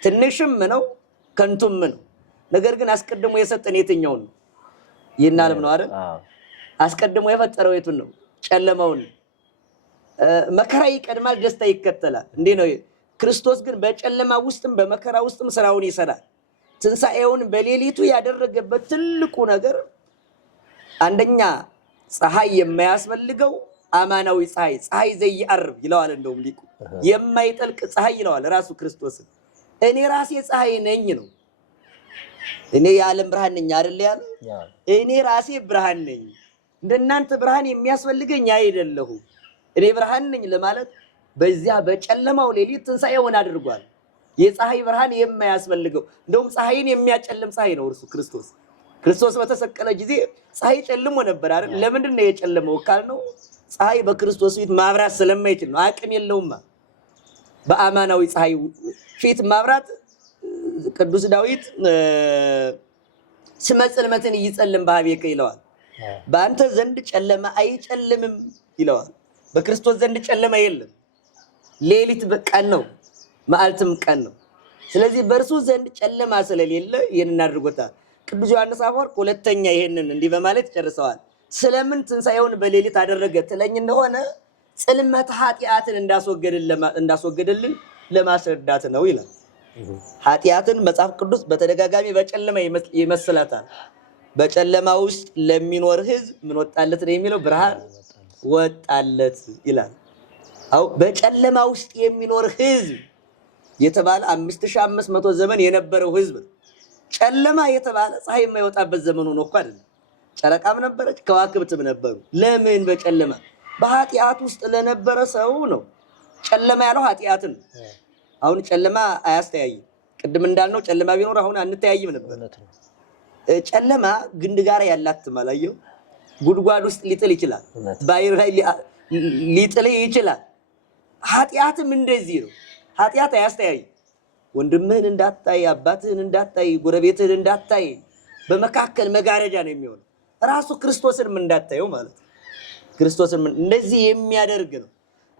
ትንሽም ነው፣ ከንቱም ነው። ነገር ግን አስቀድሞ የሰጠን የትኛውን ነው? ይህን ዓለም ነው አይደል? አስቀድሞ የፈጠረው የቱን ነው? ጨለማውን። መከራ ይቀድማል፣ ደስታ ይከተላል። እንዴ ነው። ክርስቶስ ግን በጨለማ ውስጥም በመከራ ውስጥም ስራውን ይሰራል። ትንሣኤውን በሌሊቱ ያደረገበት ትልቁ ነገር አንደኛ ፀሐይ የማያስፈልገው አማናዊ ፀሐይ ዘይዓርብ ይለዋል። እንደውም ሊቁ የማይጠልቅ ፀሐይ ይለዋል ራሱ ክርስቶስ። እኔ ራሴ ፀሐይ ነኝ ነው። እኔ የዓለም ብርሃን ነኝ አይደል ያለ? እኔ ራሴ ብርሃን ነኝ፣ እንደናንተ ብርሃን የሚያስፈልገኝ አይደለሁም፣ እኔ ብርሃን ነኝ ለማለት በዚያ በጨለማው ሌሊት ትንሣኤውን አድርጓል። የፀሐይ ብርሃን የማያስፈልገው እንደውም ፀሐይን የሚያጨልም ፀሐይ ነው እርሱ ክርስቶስ። ክርስቶስ በተሰቀለ ጊዜ ፀሐይ ጨልሞ ነበር አይደል? ለምንድን ነው የጨለመው ካልነው ፀሐይ በክርስቶስ ፊት ማብራት ስለማይችል ነው። አቅም የለውማ። በአማናዊ ፀሐይ ፊት ማብራት ቅዱስ ዳዊት ስመ ጽልመትን ይጸልም በኀቤከ ይለዋል። በአንተ ዘንድ ጨለማ አይጨልምም ይለዋል። በክርስቶስ ዘንድ ጨለማ የለም። ሌሊት ቀን ነው፣ መዓልትም ቀን ነው። ስለዚህ በእርሱ ዘንድ ጨለማ ስለሌለ ይህንን አድርጎታል። ቅዱስ ዮሐንስ አፈወርቅ ሁለተኛ ይህንን እንዲህ በማለት ጨርሰዋል። ስለምን ትንሣኤውን በሌሊት አደረገ ትለኝ እንደሆነ ጽልመት ኃጢአትን እንዳስወገደልን ለማስረዳት ነው ይላል። ኃጢአትን መጽሐፍ ቅዱስ በተደጋጋሚ በጨለማ ይመስላታል። በጨለማ ውስጥ ለሚኖር ሕዝብ ምን ወጣለት ነው የሚለው? ብርሃን ወጣለት ይላል። አው በጨለማ ውስጥ የሚኖር ሕዝብ የተባለ 5500 ዘመን የነበረው ሕዝብ ጨለማ የተባለ ፀሐይ የማይወጣበት ዘመን ሆኖ እኮ አይደለም። ጨረቃም ነበረች፣ ከዋክብትም ነበሩ። ለምን? በጨለማ በኃጢአት ውስጥ ለነበረ ሰው ነው ጨለማ ያለው። ኃጢአትን አሁን ጨለማ አያስተያይም። ቅድም እንዳልነው ጨለማ ቢኖር አሁን አንተያይም ነበር። ጨለማ ግንድ ጋር ያላትማል። አየው፣ ጉድጓድ ውስጥ ሊጥል ይችላል፣ ባይር ላይ ሊጥል ይችላል። ኃጢአትም እንደዚህ ነው። ኃጢአት አያስተያይም። ወንድምህን እንዳታይ፣ አባትህን እንዳታይ፣ ጎረቤትህን እንዳታይ በመካከል መጋረጃ ነው የሚሆነው። ራሱ ክርስቶስን ምን እንዳታየው ማለት ነው። ክርስቶስን እንደዚህ የሚያደርግ ነው።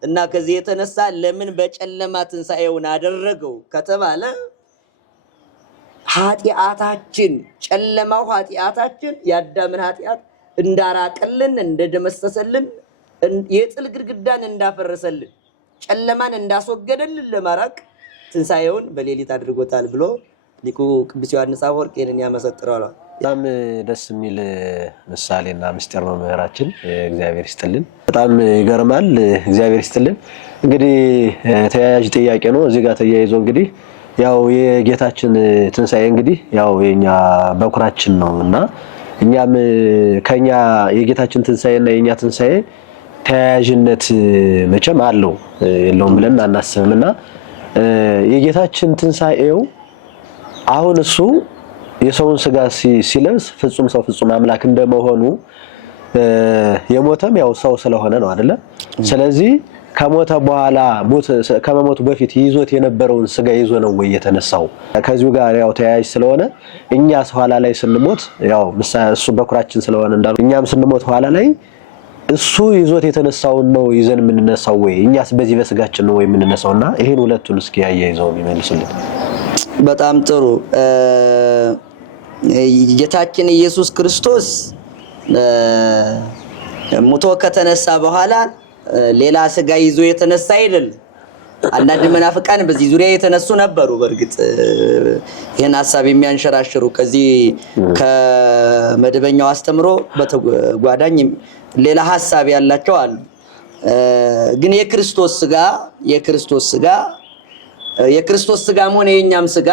እና ከዚህ የተነሳ ለምን በጨለማ ትንሣኤውን አደረገው ከተባለ ኃጢአታችን ጨለማው ኃጢአታችን የአዳምን ኃጢአት እንዳራቀልን እንደደመሰሰልን የጥል ግድግዳን እንዳፈረሰልን ጨለማን እንዳስወገደልን ለማራቅ ትንሣኤውን በሌሊት አድርጎታል ብሎ ሊቁ ቅዱስ ዮሐንስ አፈወርቅ ይህንን ያመሰጥራል። በጣም ደስ የሚል ምሳሌና ምስጢር ነው መምህራችን። እግዚአብሔር ይስጥልን። በጣም ይገርማል። እግዚአብሔር ይስጥልን። እንግዲህ ተያያዥ ጥያቄ ነው እዚህ ጋር ተያይዞ እንግዲህ ያው የጌታችን ትንሣኤ እንግዲህ ያው የኛ በኩራችን ነውና እኛም ከኛ የጌታችን ትንሣኤና የኛ ትንሣኤ ተያያዥነት መቼም አለው የለውም ብለን አናስብምና የጌታችን ትንሣኤው አሁን እሱ የሰውን ስጋ ሲለብስ ፍጹም ሰው ፍጹም አምላክ እንደመሆኑ የሞተም ያው ሰው ስለሆነ ነው አይደለ? ስለዚህ ከሞተ በኋላ ከመሞቱ በፊት ይዞት የነበረውን ስጋ ይዞ ነው ወይ የተነሳው? ከዚሁ ጋር ያው ተያያዥ ስለሆነ እኛስ ኋላ ላይ ስንሞት ያው እሱ በኩራችን ስለሆነ እንዳሉ እኛም ስንሞት ኋላ ላይ እሱ ይዞት የተነሳውን ነው ይዘን የምንነሳው ወይ እኛስ በዚህ በስጋችን ነው ወይ የምንነሳውና ይሄን ሁለቱን እስኪ ያያይዘው ቢመልሱልን። በጣም ጥሩ። ጌታችን ኢየሱስ ክርስቶስ ሙቶ ከተነሳ በኋላ ሌላ ስጋ ይዞ የተነሳ አይደለም። አንዳንድ መናፍቃን በዚህ ዙሪያ የተነሱ ነበሩ። በእርግጥ ይሄን ሐሳብ የሚያንሸራሽሩ ከዚህ ከመደበኛው አስተምሮ በተጓዳኝ ሌላ ሐሳብ ያላቸው አሉ። ግን የክርስቶስ ስጋም ሆነ የኛም ስጋ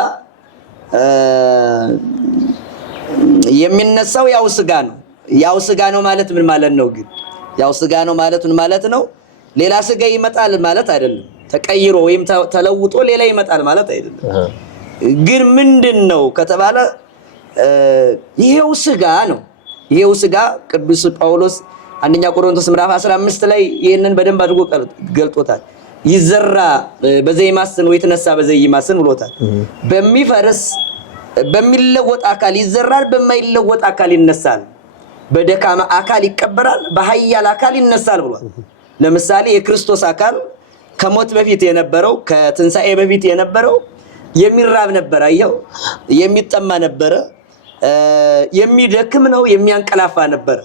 የሚነሳው ያው ስጋ ነው። ያው ስጋ ነው ማለት ምን ማለት ነው? ግን ያው ስጋ ነው ማለት ምን ማለት ነው? ሌላ ስጋ ይመጣል ማለት አይደለም። ተቀይሮ ወይም ተለውጦ ሌላ ይመጣል ማለት አይደለም። ግን ምንድነው ከተባለ ይሄው ስጋ ነው። ይሄው ስጋ ቅዱስ ጳውሎስ አንደኛ ቆሮንቶስ ምዕራፍ 15 ላይ ይሄንን በደንብ አድርጎ ገልጦታል። ይዘራ በዘይማስን ወይ ተነሳ በዘይማስን ብሎታል። በሚፈርስ በሚለወጥ አካል ይዘራል፣ በማይለወጥ አካል ይነሳል። በደካማ አካል ይቀበራል፣ በኃያል አካል ይነሳል ብሏል። ለምሳሌ የክርስቶስ አካል ከሞት በፊት የነበረው ከትንሳኤ በፊት የነበረው የሚራብ ነበር፣ አየው፣ የሚጠማ ነበር፣ የሚደክም ነው፣ የሚያንቀላፋ ነበር።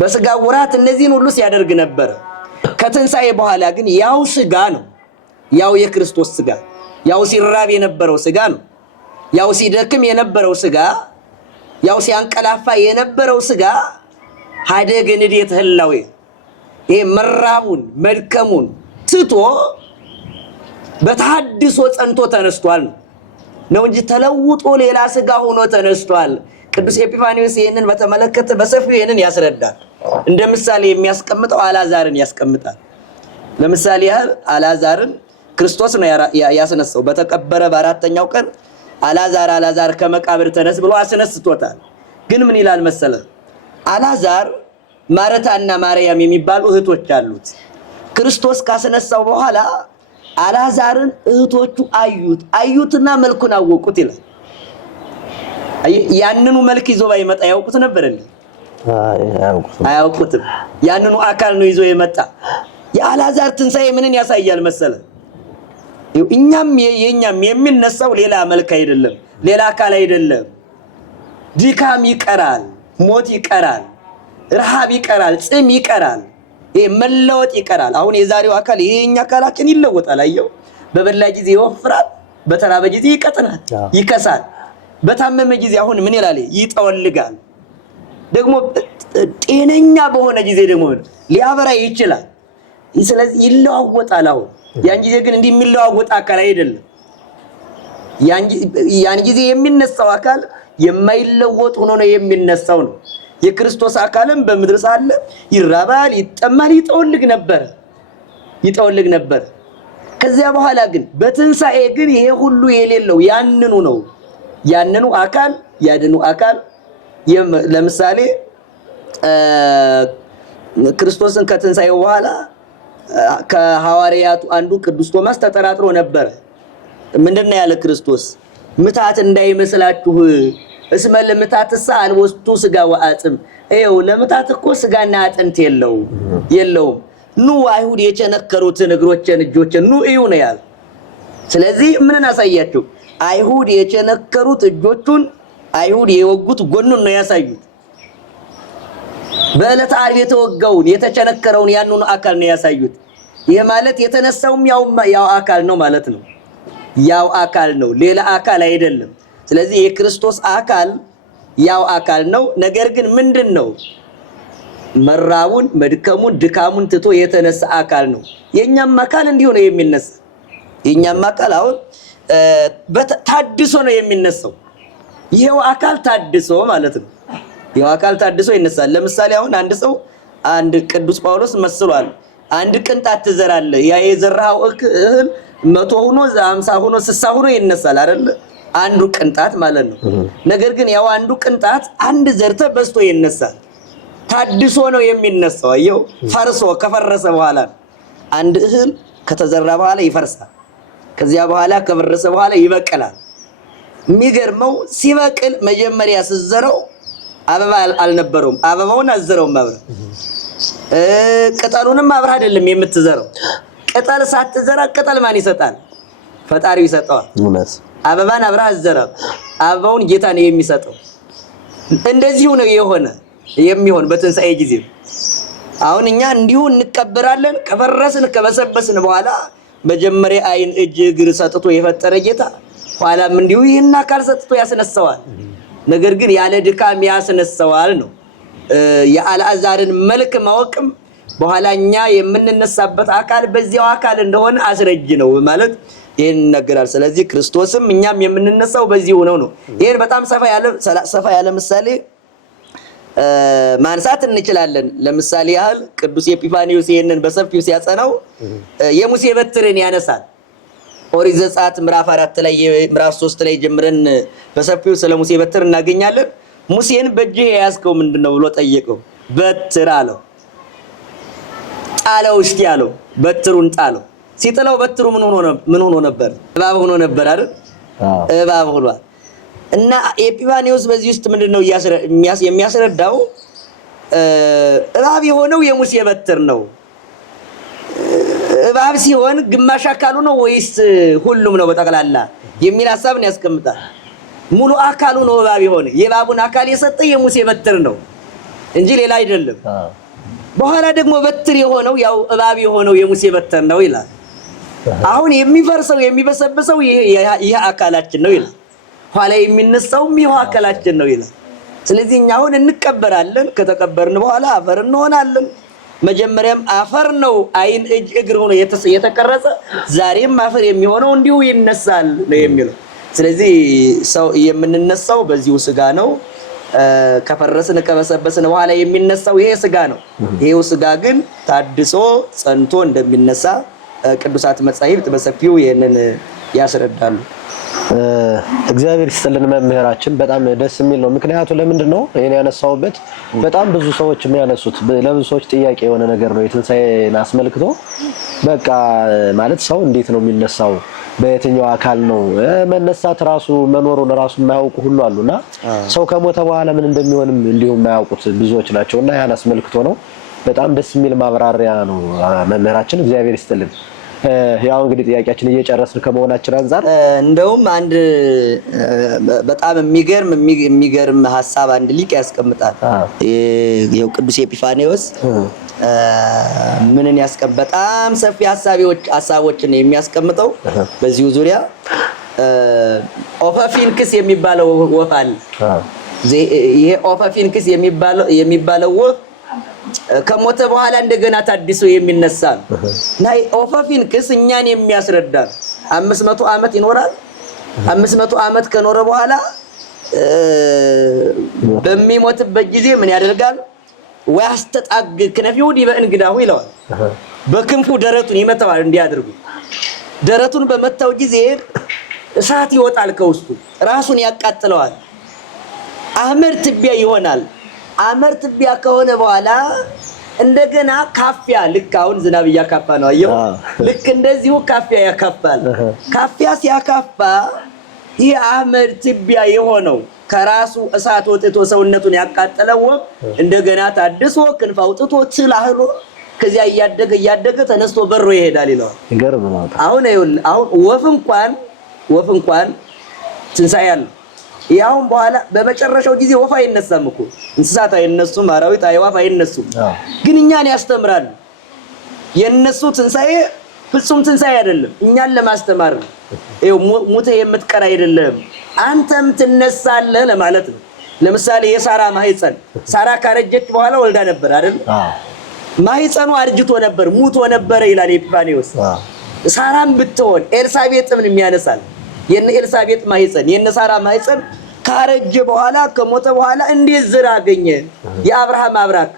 በስጋ ወራት እነዚህን ሁሉ ሲያደርግ ነበር። ከትንሳኤ በኋላ ግን ያው ስጋ ነው፣ ያው የክርስቶስ ስጋ፣ ያው ሲራብ የነበረው ስጋ ነው፣ ያው ሲደክም የነበረው ስጋ፣ ያው ሲያንቀላፋ የነበረው ስጋ ሀደገ ንዴት ህላዌ ይሄ መራቡን መድከሙን ትቶ በተሐድሶ ጸንቶ ተነስቷል ነው እንጂ ተለውጦ ሌላ ስጋ ሆኖ ተነስቷል። ቅዱስ ኤጲፋኒዮስ ይሄንን በተመለከተ በሰፊው ይሄንን ያስረዳል። እንደ ምሳሌ የሚያስቀምጠው አልዓዛርን ያስቀምጣል። ለምሳሌ ያህል አልዓዛርን ክርስቶስ ነው ያስነሳው። በተቀበረ በአራተኛው ቀን አልዓዛር ከመቃብር ተነስ ብሎ አስነስቶታል። ግን ምን ይላል መሰለ? አልዓዛር ማርታና ማርያም የሚባሉ እህቶች አሉት። ክርስቶስ ካስነሳው በኋላ አልዓዛርን እህቶቹ አዩትና መልኩን አወቁት ይላል። ያንኑ መልክ ይዞ ባይመጣ ያውቁት ነበር እንዴ? አያውቁትም። ያንኑ አካል ነው ይዞ የመጣ። የአልዓዛር ትንሳኤ ምንን ያሳያል መሰለ? እኛም የሚነሳው ሌላ መልክ አይደለም፣ ሌላ አካል አይደለም። ድካም ይቀራል፣ ሞት ይቀራል፣ ረሃብ ይቀራል፣ ጽም ይቀራል፣ ይሄ መለወጥ ይቀራል። አሁን የዛሬው አካል ይሄኛ አካላችን ይለወጣል። አየው፣ በበላ ጊዜ ይወፍራል፣ በተራበ ጊዜ ይቀጥናል፣ ይከሳል። በታመመ ጊዜ አሁን ምን ይላል? ይጠወልጋል። ደግሞ ጤነኛ በሆነ ጊዜ ደግሞ ሊያበራ ይችላል። ስለዚህ ይለዋወጣል። አሁን ያን ጊዜ ግን እንዲህ የሚለዋወጥ አካል አይደለም። ያን ጊዜ የሚነሳው አካል የማይለወጥ ሆኖ ነው የሚነሳው ነው። የክርስቶስ አካልም በምድር ሳለ ይራባል፣ ይጠማል፣ ይጠወልግ ነበር። ከዚያ በኋላ ግን በትንሳኤ ግን ይሄ ሁሉ የሌለው ያንኑ ነው። ያንኑ አካል ለምሳሌ ክርስቶስን ከትንሳኤው በኋላ ከሐዋርያቱ አንዱ ቅዱስ ቶማስ ተጠራጥሮ ነበር። ምንድነው ያለ ክርስቶስ? ምታት እንዳይመስላችሁ እስመ ለምታትሳ አልወስቱ ስጋ ወአጥም። ይኸው ለምታት እኮ ስጋና አጥንት የለውም። ኑ አይሁድ የቸነከሩትን እግሮችን እጆችን ኑ እዩ ነው ያለ። ስለዚህ ምንን አሳያችሁ? አይሁድ የቸነከሩት እጆቹን፣ አይሁድ የወጉት ጎኑን ነው ያሳዩት። በዕለተ ዓርብ የተወጋውን የተቸነከረውን ያንኑ አካል ነው ያሳዩት። ይሄ ማለት የተነሳውም ያው አካል ነው ማለት ነው። ያው አካል ነው፣ ሌላ አካል አይደለም። ስለዚህ የክርስቶስ አካል ያው አካል ነው። ነገር ግን ምንድነው? መራቡን መድከሙን ድካሙን ትቶ የተነሳ አካል ነው። የኛም አካል እንዲሁ ነው የሚነሳ። የኛም አካል አሁን ታድሶ ነው የሚነሳው። ይሄው አካል ታድሶ ማለት ነው። ይሄው አካል ታድሶ ይነሳል። ለምሳሌ አሁን አንድ ቅዱስ ጳውሎስ መስሏል። አንድ ቅንጣት ትዘራለህ፣ ያ የዘራው እህል 100 ሆኖ 50 ሆኖ 60 ሆኖ ይነሳል አይደል? አንዱ ቅንጣት ማለት ነው። ነገር ግን ያው አንዱ ቅንጣት አንድ ዘርተ በስቶ ይነሳል። ታድሶ ነው የሚነሳው። አየው፣ ፈርሶ ከፈረሰ በኋላ አንድ እህል ከተዘራ በኋላ ይፈርሳል። ከዚያ በኋላ ከፈረሰ በኋላ ይበቅላል። የሚገርመው ሲበቅል መጀመሪያ ሲዘረው አበባ አልነበረውም። አበባውን አዘረውም አብረህ ቅጠሉንም አብረህ አይደለም የምትዘረው። ቅጠል ሳትዘራ ቅጠል ማን ይሰጣል? ፈጣሪው ይሰጠዋል። እውነት አበባን አብረህ አዘረው፣ አበባውን ጌታ ነው የሚሰጠው። እንደዚሁ ነው የሚሆን በትንሳኤ ጊዜ። አሁን እኛ እንዲሁ እንቀበራለን። ከፈረስን ከበሰበስን በኋላ መጀመሪያ አይን እጅ እግር ሰጥቶ የፈጠረ ጌታ ኋላም እንዲሁ ይህን አካል ሰጥቶ ያስነሳዋል። ነገር ግን ያለ ድካም ያስነሳዋል ነው። የአልዓዛርን መልክ ማወቅም በኋላኛ የምንነሳበት አካል በዚያው አካል እንደሆነ አስረጅ ነው ማለት ይሄን ይነገራል። ስለዚህ ክርስቶስም እኛም የምንነሳው በዚህ ሆነው ነው። ይሄን በጣም ሰፋ ያለ ምሳሌ ማንሳት እንችላለን። ለምሳሌ ያህል ቅዱስ ኤጲፋኒዮስ ይሄንን በሰፊው ሲያጸናው የሙሴ በትርን ያነሳል። ኦሪት ዘጸአት ምዕራፍ 4 ላይ ምዕራፍ 3 ላይ ጀምረን በሰፊው ስለ ሙሴ በትር እናገኛለን። ሙሴን በእጅህ የያዝከው ምንድነው ብሎ ጠየቀው። በትር አለው። ጣለው እስቲ አለው። በትሩን ጣለው። ሲጥለው በትሩ ምን ሆኖ ነበር? እባብ ሆኖ ነበር አይደል? እባብ ሆኗል። እና ኤጲፋኒዎስ በዚህ ውስጥ ምንድነው የሚያስረዳው? እባብ የሆነው የሙሴ በትር ነው። እባብ ሲሆን ግማሽ አካሉ ነው ወይስ ሁሉም ነው በጠቅላላ የሚል ሐሳብን ያስቀምጣል። ሙሉ አካሉ ነው እባብ የሆነ። የእባቡን አካል የሰጠ የሙሴ በትር ነው እንጂ ሌላ አይደለም። በኋላ ደግሞ በትር የሆነው ያው እባብ የሆነው የሙሴ በትር ነው ይላል። አሁን የሚፈርሰው የሚበሰብሰው ይሄ አካላችን ነው ይላል። ኋላ የሚነሳውም ይሄ አካላችን ነው ይላል። ስለዚህ እኛ አሁን እንቀበራለን። ከተቀበርን በኋላ አፈር እንሆናለን። መጀመሪያም አፈር ነው አይን እጅ እግር ሆኖ የተቀረጸ፣ ዛሬም አፈር የሚሆነው እንዲሁ ይነሳል ነው የሚለው። ስለዚህ ሰው የምንነሳው በዚሁ ስጋ ነው። ከፈረስን ከበሰበስን በኋላ የሚነሳው ይሄ ስጋ ነው። ይሄው ስጋ ግን ታድሶ ጸንቶ እንደሚነሳ ቅዱሳት መጻሕፍት በሰፊው ይሄንን ያስረዳሉ። እግዚአብሔር ይስጥልን መምህራችን፣ በጣም ደስ የሚል ነው። ምክንያቱ ለምንድን ነው ይሄን ያነሳውበት? በጣም ብዙ ሰዎች የሚያነሱት ለብዙ ሰዎች ጥያቄ የሆነ ነገር ነው። የትንሣኤን አስመልክቶ በቃ ማለት ሰው እንዴት ነው የሚነሳው? በየትኛው አካል ነው መነሳት? ራሱ መኖሩን ራሱ የማያውቁ ሁሉ አሉና ሰው ከሞተ በኋላ ምን እንደሚሆንም እንዲሁ የማያውቁት ብዙዎች ናቸውና ያን አስመልክቶ ነው። በጣም ደስ የሚል ማብራሪያ ነው መምህራችን፣ እግዚአብሔር ይስጥልን። ያው እንግዲህ ጥያቄያችን እየጨረስን ከመሆናችን አንፃር እንደውም አንድ በጣም የሚገርም ሐሳብ አንድ ሊቅ ያስቀምጣል። ይሄው ቅዱስ ኤጲፋኒዎስ ምንን በጣም ሰፊ ሐሳቦችን የሚያስቀምጠው በዚሁ ዙሪያ ኦፈፊንክስ የሚባለው ወፍ አለ። ይሄ ኦፈፊንክስ የሚባለው ወፍ ከሞተ በኋላ እንደገና ታድሶ የሚነሳ እና ኦፈፊንክስ እኛን የሚያስረዳ 500 ዓመት ይኖራል። 500 ዓመት ከኖረ በኋላ በሚሞትበት ጊዜ ምን ያደርጋል? ወያስተጣግ ክነፊው ዲበ እንግዳሁ ይለዋል። በክንፉ ደረቱን ይመታዋል። እንዲያደርጉ ደረቱን በመታው ጊዜ እሳት ይወጣል ከውስጡ፣ ራሱን ያቃጥለዋል። አመድ ትቢያ ይሆናል። አመድ ትቢያ ከሆነ በኋላ እንደገና ካፊያ፣ ልክ አሁን ዝናብ እያካፋ ነው አየው። ልክ እንደዚሁ ካፊያ ያካፋል። ካፊያ ሲያካፋ ይህ አመድ ትቢያ የሆነው ከራሱ እሳት ወጥቶ ሰውነቱን ያቃጠለው እንደገና ታድሶ ክንፍ አውጥቶ ትላህሎ ከዚያ እያደገ ተነስቶ በሮ ይሄዳል ይላል። ይገርም ነው። አሁን ወፍ እንኳን ትንሣኤ አለ። ያው በኋላ በመጨረሻው ጊዜ ወፍ አይነሳም እኮ፣ እንስሳት አይነሱም፣ አራዊት አይዋፍ አይነሱም። ግን እኛን ያስተምራሉ። የነሱ ትንሣኤ ፍጹም ትንሣኤ አይደለም፣ እኛን ለማስተማር ነው። ይኸው ሙተህ የምትቀር አይደለም፣ አንተም ትነሳለህ ለማለት ነው። ለምሳሌ የሳራ ማህፀን፣ ሳራ ካረጀች በኋላ ወልዳ ነበር አይደል? ማህፀኑ አርጅቶ ነበር፣ ሙቶ ነበር ይላል ኤጲፋኒዎስ። ሳራም ብትሆን ኤልሳቤጥን የሚያነሳል። የነ ኤልሳቤጥ ማህፀን የነ ሳራ ማህፀን ካረጀ በኋላ ከሞተ በኋላ እንዴት ዘር አገኘ? የአብርሃም አብራክ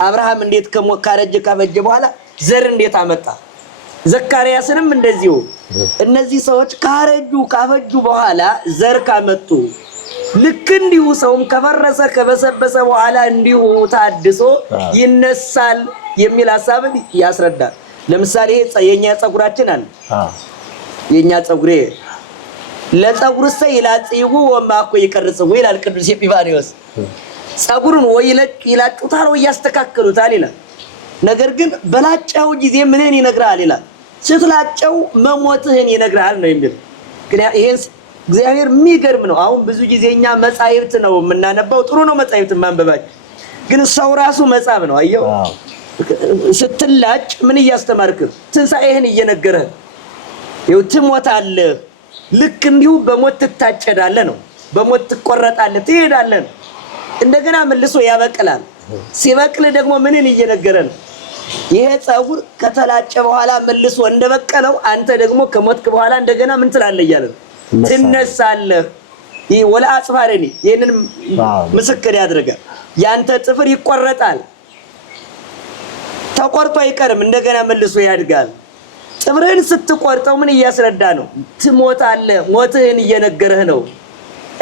አብርሃም እንዴት ካረጀ ካፈጀ በኋላ ዘር እንዴት አመጣ? ዘካርያስንም እንደዚሁ። እነዚህ ሰዎች ካፈጁ በኋላ ዘር ካመጡ ልክ እንዲሁ ሰውም ከፈረሰ ከበሰበሰ በኋላ እንዲሁ ታድሶ ይነሳል የሚል ሐሳብን ያስረዳል። ለምሳሌ የኛ ጸጉራችን አለ። የኛ ጸጉሬ ለጸጉርሰ ይላጽይው ወማኮ ይቀርጽው ይላል ቅዱስ ኤጲፋኒዎስ። ጸጉሩን ወይ ይላጩታል ወይ ያስተካክሉታል ይላል። ነገር ግን በላጫው ጊዜ ምንን ይነግራል ይላል? ስትላጨው መሞትህን ይነግራል ነው የሚል። ግን ይሄን እግዚአብሔር የሚገርም ነው። አሁን ብዙ ጊዜኛ መጻሕፍት ነው የምናነባው። ጥሩ ነው መጻሕፍት ማንበባችን፣ ግን ሰው ራሱ መጻፍ ነው። አየው ስትላጭ ምን እያስተማርክ? ትንሣኤህን እየነገረህ ይኸው ትሞታለህ። ልክ እንዲሁ በሞት ትታጨዳለህ ነው። በሞት ትቆረጣለህ፣ ትሄዳለህ። እንደገና መልሶ ያበቅላል። ሲበቅል ደግሞ ምንን እየነገረ ነው? ይሄ ጸጉር ከተላጨ በኋላ መልሶ እንደበቀለው አንተ ደግሞ ከሞትክ በኋላ እንደገና ምን ትላለህ እያለ ነው። ትነሳለህ። ይሄ ወላ አጽፋረኒ ይሄንን ምስክር ያድርጋል። ያንተ ጥፍር ይቆረጣል፣ ተቆርጦ አይቀርም፣ እንደገና መልሶ ያድጋል። ጥፍርህን ስትቆርጠው ምን እያስረዳ ነው? ትሞታለህ። ሞትህን እየነገረህ ነው።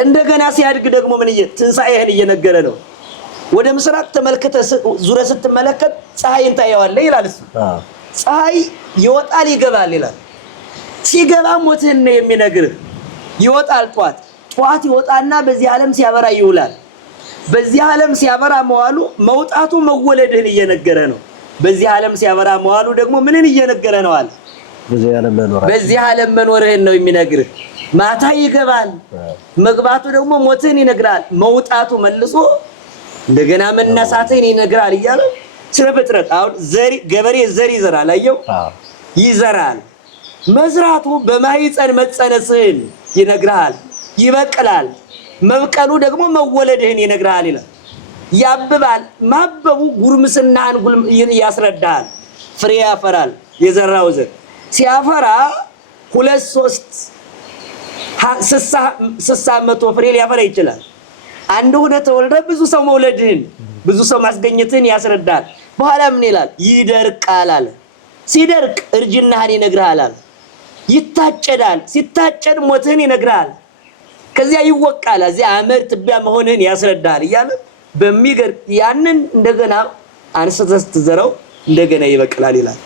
እንደገና ሲያድግ ደግሞ ምን ትንሣኤህን እየነገረ ነው። ወደ ምስራቅ ተመልክተህ ዙረህ ስትመለከት ፀሐይን ታየዋለህ ይላል እሱ። ፀሐይ ይወጣል ይገባል ይላል። ሲገባ ሞትህን ነው የሚነግርህ። ይወጣል ጧት፣ ጧት ይወጣና በዚህ ዓለም ሲያበራ ይውላል። በዚህ ዓለም ሲያበራ መዋሉ መውጣቱ መወለድህን እየነገረ ነው። በዚህ ዓለም ሲያበራ መዋሉ ደግሞ ምንን እየነገረ ነው አለ? በዚህ ዓለም መኖርህን ነው የሚነግርህ። ማታ ይገባል፣ መግባቱ ደግሞ ሞትህን ይነግራል። መውጣቱ መልሶ እንደገና መነሳትህን ይነግራል እያለ ስለ ፍጥረት አሁን ገበሬ ዘር ይዘራል። አየው ይዘራል። መዝራቱ በማህፀን መጸነስህን ይነግራል። ይበቅላል። መብቀሉ ደግሞ መወለድህን ይነግራል ይላል። ያብባል። ማበቡ ጉርምስናህን ያስረዳል። ፍሬ ያፈራል። የዘራው ዘር ሲያፈራ 2-3 መቶ ፍሬ ሊያፈራ ይችላል። አንድ ሆነ ተወልደ ብዙ ሰው መውለድህን ብዙ ሰው ማስገኘትህን ያስረዳል። በኋላ ምን ይላል? ይደርቃል አለ። ሲደርቅ እርጅናህን ይነግራል አለ። ይታጨዳል። ሲታጨድ ሞትህን ይነግራል። ከዚያ ይወቃል። እዚያ አመድ ትቢያ መሆንህን ያስረዳል እያለ በሚገርም ያንን እንደገና አንስተህ ስትዘራው እንደገና ይበቅላል ይላል።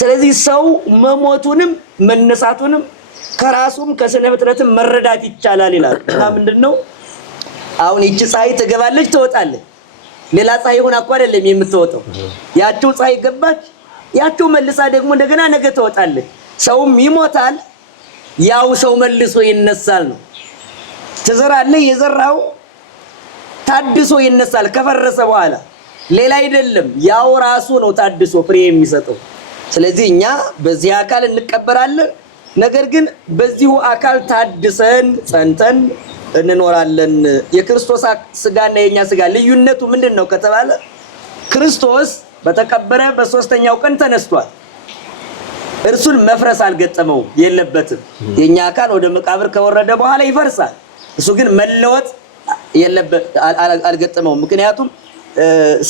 ስለዚህ ሰው መሞቱንም መነሳቱንም ከራሱም ከስነ ፍጥረትም መረዳት ይቻላል ይላል። እና ምንድነው አሁን ይቺ ፀሐይ ትገባለች ትወጣለች። ሌላ ፀሐይ ሆና እኮ አይደለም የምትወጣው። ያቺው ፀሐይ ገባች፣ ያቺው መልሳ ደግሞ እንደገና ነገ ትወጣለች። ሰውም ይሞታል፣ ያው ሰው መልሶ ይነሳል ነው። ትዘራለህ፣ የዘራው ታድሶ ይነሳል ከፈረሰ በኋላ ሌላ አይደለም፣ ያው ራሱ ነው ታድሶ ፍሬ የሚሰጠው። ስለዚህ እኛ በዚህ አካል እንቀበራለን፣ ነገር ግን በዚሁ አካል ታድሰን ጸንተን እንኖራለን። የክርስቶስ ስጋና የኛ ስጋ ልዩነቱ ምንድነው ከተባለ ክርስቶስ በተቀበረ በ3ኛው ቀን ተነስቷል። እርሱን መፍረስ አልገጠመው የለበትም። የኛ አካል ወደ መቃብር ከወረደ በኋላ ይፈርሳል። እሱ ግን መለወጥ አልገጠመው። ምክንያቱም